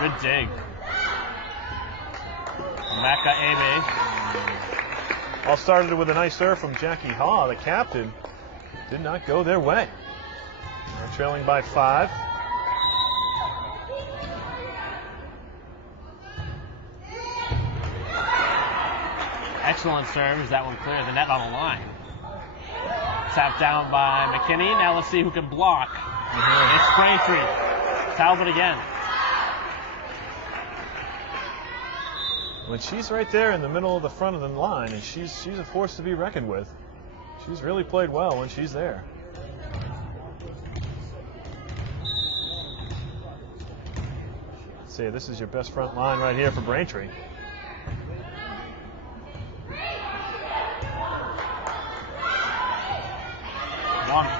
Good dig. Mecca Amy. All started with a nice serve from Jackie Haw, the captain. Did not go their way. They're trailing by 5. Excellent serve as that one cleared the net on the line. Tapped down by McKinney. Now let's see who can block. It's Braintree. Talbot again. When she's right there in the middle of the front of the line, and she's a force to be reckoned with. She's really played well when she's there. See, this is your best front line right here for Braintree.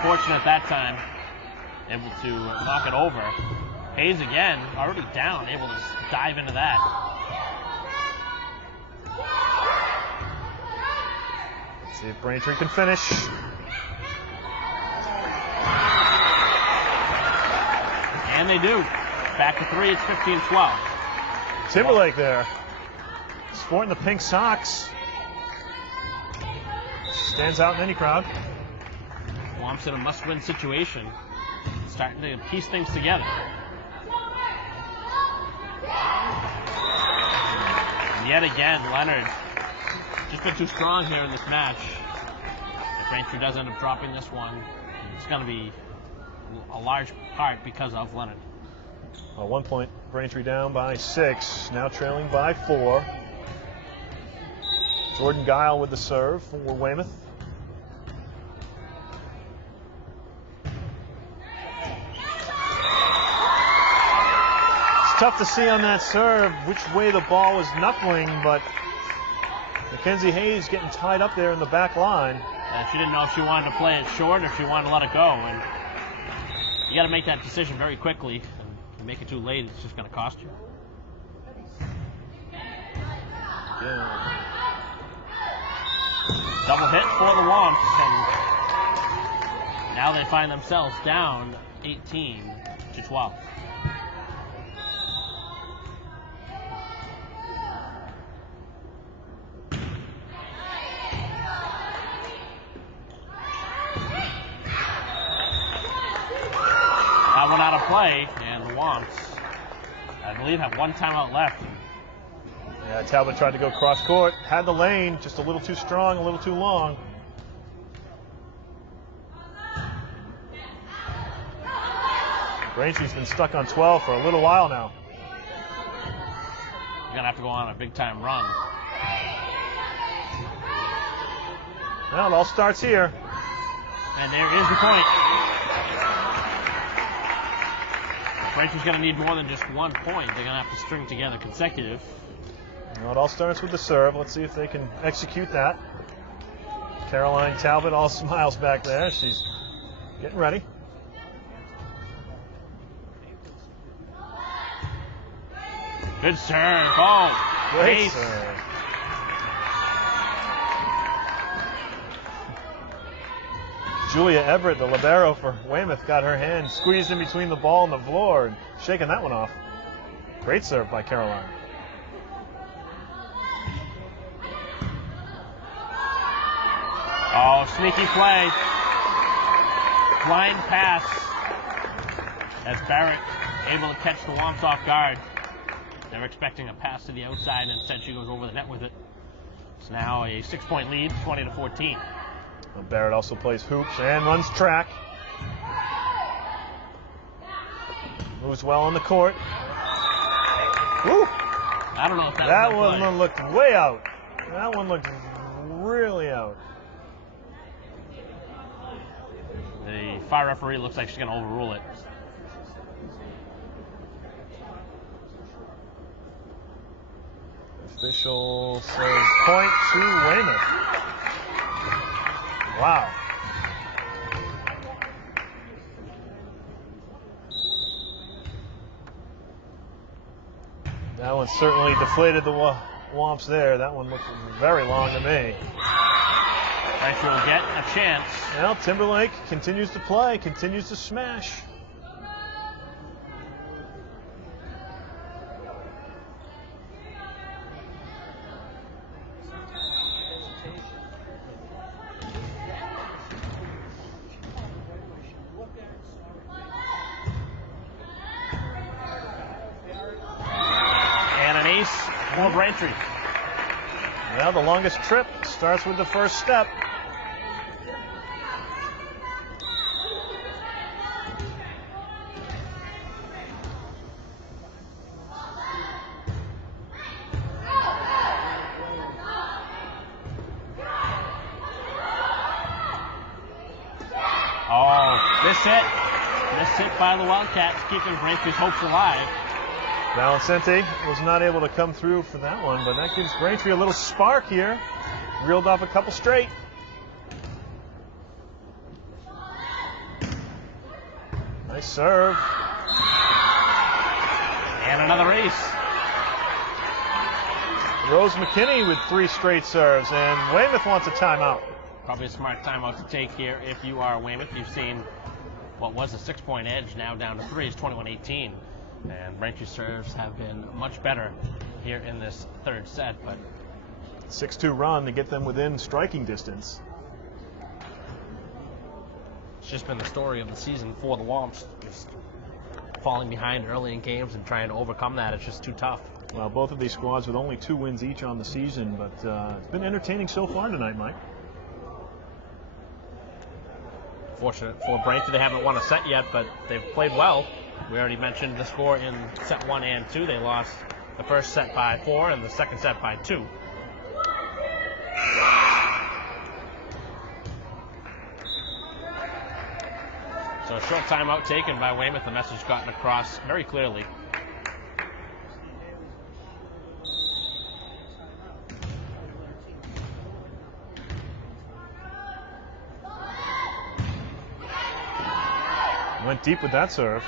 Fortunate that time, able to knock it over. Hayes again, already down, able to dive into that. Let's see if Braintree can finish. And they do. Back to 3, it's 15-12. Timberlake there, sporting the pink socks. Stands out in any crowd. Womps in a must-win situation, starting to piece things together. And yet again, Leonard just been too strong here in this match. If Braintree does end up dropping this one, it's going to be a large part because of Leonard. 1 point, Braintree down by 6, now trailing by 4. Jordan Guile with the serve for Weymouth. Tough to see on that serve which way the ball was knuckling, but Mackenzie Hayes getting tied up there in the back line. She didn't know if she wanted to play it short or if she wanted to let it go. And you got to make that decision very quickly. And make it too late, it's just going to cost you. Yeah. Double hit for the Womps, and now they find themselves down 18-12. That one out of play, and the Womps, I believe, have 1 timeout left. Yeah, Talbot tried to go cross court, had the lane, just a little too strong, a little too long. Braintree's been stuck on 12 for a little while now. You're gonna have to go on a big time run. Well, it all starts here. And there is the point. Braintree's going to need more than just 1 point. They're going to have to string together consecutive. Well, it all starts with the serve. Let's see if they can execute that. Caroline Talbot all smiles back there. She's getting ready. Good serve. Oh, Great ace. serve. Julia Everett, the libero for Weymouth, got her hand squeezed in between the ball and the floor and shaking that one off. Great serve by Caroline. Oh, sneaky play. Blind pass as Barrett able to catch the Womps off guard. They were expecting a pass to the outside, and instead she goes over the net with it. It's now a 6-point lead, 20-14. Well, Barrett also plays hoops and runs track. Moves well on the court. Woo! I don't know if that one looked way out. That one looked really out. The fire referee looks like she's going to overrule it. Official says point to Weymouth. Wow. That one certainly deflated the Womps there. That one looked very long to me. Braintree will get a chance. Well, Timberlake continues to play, continues to smash. race for Braintree. Well, the longest trip starts with the first step. Oh, this hit by the Wildcats, keeping Braintree's hopes alive. Valicente was not able to come through for that one, but that gives Braintree a little spark here. Reeled off a couple straight. Nice serve. And another ace. Rose McKinney with 3 straight serves, and Weymouth wants a timeout. Probably a smart timeout to take here if you are Weymouth. You've seen what was a 6-point edge, now down to 3. It's 21-18. And Braintree serves have been much better here in this third set, but 6-2 run to get them within striking distance. it's just been the story of the season for the Womps. Just falling behind early in games and trying to overcome that. It's just too tough. Well, both of these squads with only 2 wins each on the season, but it's been entertaining so far tonight, Mike. Fortunate for Braintree, they haven't won a set yet, but they've played well. We already mentioned the score in set 1 and 2. They lost the first set by 4 and the second set by 2. So a short timeout taken by Weymouth. The message gotten across very clearly. Went deep with that serve.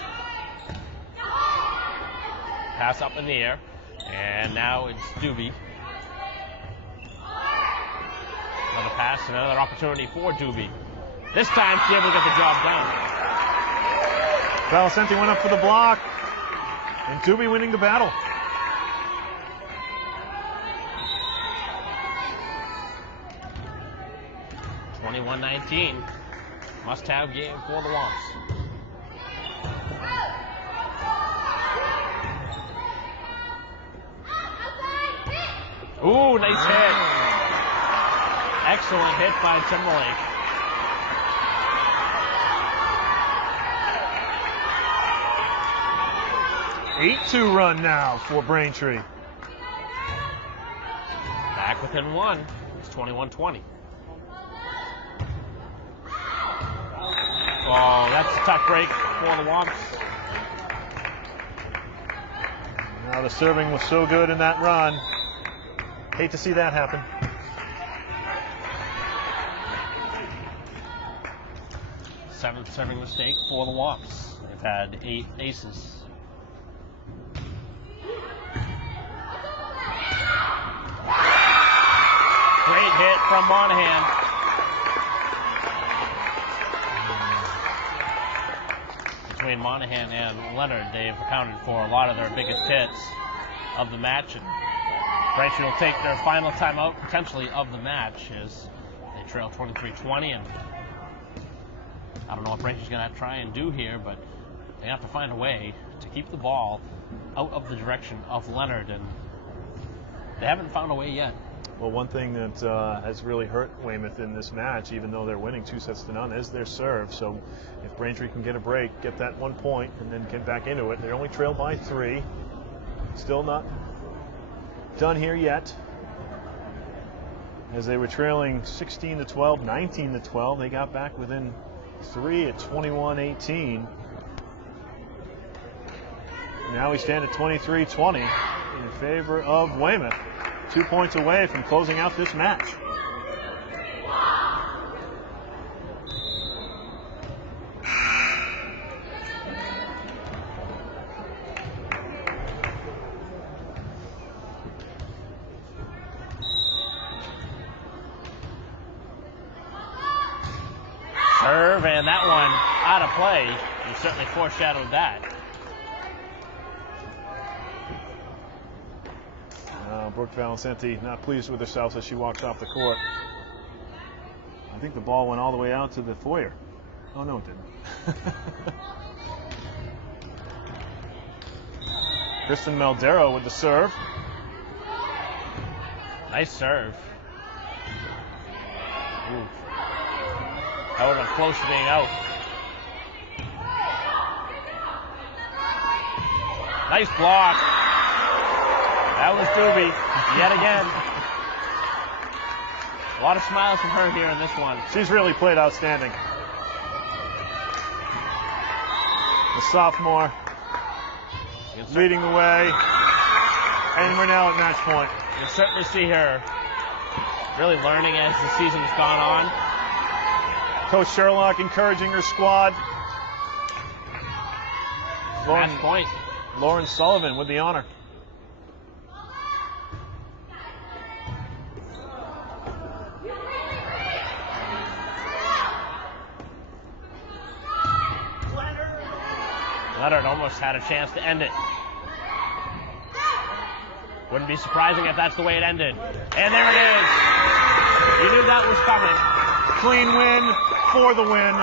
Pass up in the air, and now it's Doobie. Another pass, and another opportunity for Doobie. This time, she's able to get the job done. Valicente went up for the block, and Doobie winning the battle. (21-19). Must-have game for the Womps. Ooh, nice hit. Excellent hit by Timberlake. (8-2 run now for Braintree. Back within 1. It's 21-20. Oh, that's a tough break for the Womps. Now the serving was so good in that run. Hate to see that happen. Seventh serving mistake for the Womps. They've had 8 aces. Great hit from Monahan. Between Monahan and Leonard, they've accounted for a lot of their biggest hits of the match. And Braintree will take their final timeout, potentially, of the match, as they trail 23-20. And I don't know what Braintree's going to try and do here, but they have to find a way to keep the ball out of the direction of Leonard, and they haven't found a way yet. Well, one thing that has really hurt Weymouth in this match, even though they're winning 2-0, is their serve. So if Braintree can get a break, get that 1 point, and then get back into it, they're only trailed by 3. Still not done here yet. As they were trailing 16-12, 19-12, they got back within 3 at 21-18. Now we stand at 23-20 in favor of Weymouth. 2 points away from closing out this match. Serve, and that one out of play. You certainly foreshadowed that. Brooke Valicente not pleased with herself as she walks off the court. I think the ball went all the way out to the foyer. Oh, no, it didn't. Kristen Maldero with the serve. Nice serve. Ooh. That would have been close to being out. Nice block. That was Doobie yet again. A lot of smiles from her here in this one. She's really played outstanding. The sophomore leading the way. And we're now at match point. You can certainly see her really learning as the season's gone on. Coach Sherlock encouraging her squad. Match point. Lauren Sullivan with the honor. Leonard almost had a chance to end it. Wouldn't be surprising if that's the way it ended. And there it is. You knew that was coming. Clean win for the win.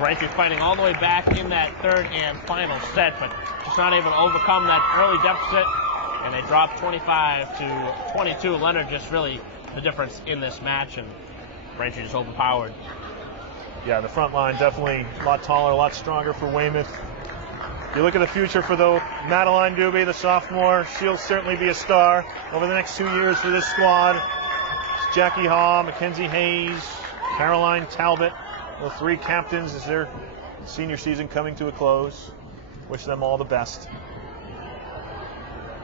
Braintree fighting all the way back in that third and final set, but just not able to overcome that early deficit. And they dropped 25 to 22. Leonard just really the difference in this match, and Braintree just overpowered. Yeah, the front line definitely a lot taller, a lot stronger for Weymouth. You look at the future for Madeline Doobie, the sophomore. She'll certainly be a star over the next 2 years for this squad. It's Jackie Haw, Mackenzie Hayes, Caroline Talbot, the three captains as their senior season coming to a close. Wish them all the best.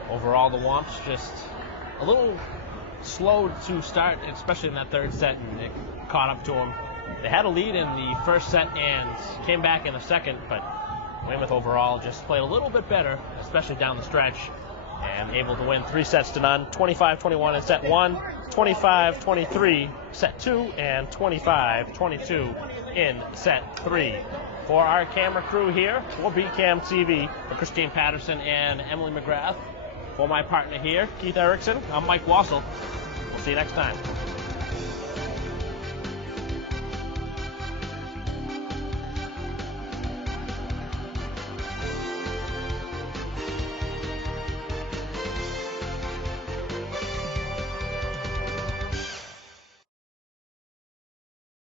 Overall, the Womps just a little slow to start, especially in that third set, and it caught up to them. They had a lead in the first set and came back in the second, but Weymouth overall just played a little bit better, especially down the stretch, and able to win 3 sets to none, 25-21 in set 1, 25-23 set 2, and 25-22 in set 3. For our camera crew here for BCAM TV, for Christine Patterson and Emily McGrath, for my partner here, Keith Erickson, I'm Mike Wassel. We'll see you next time.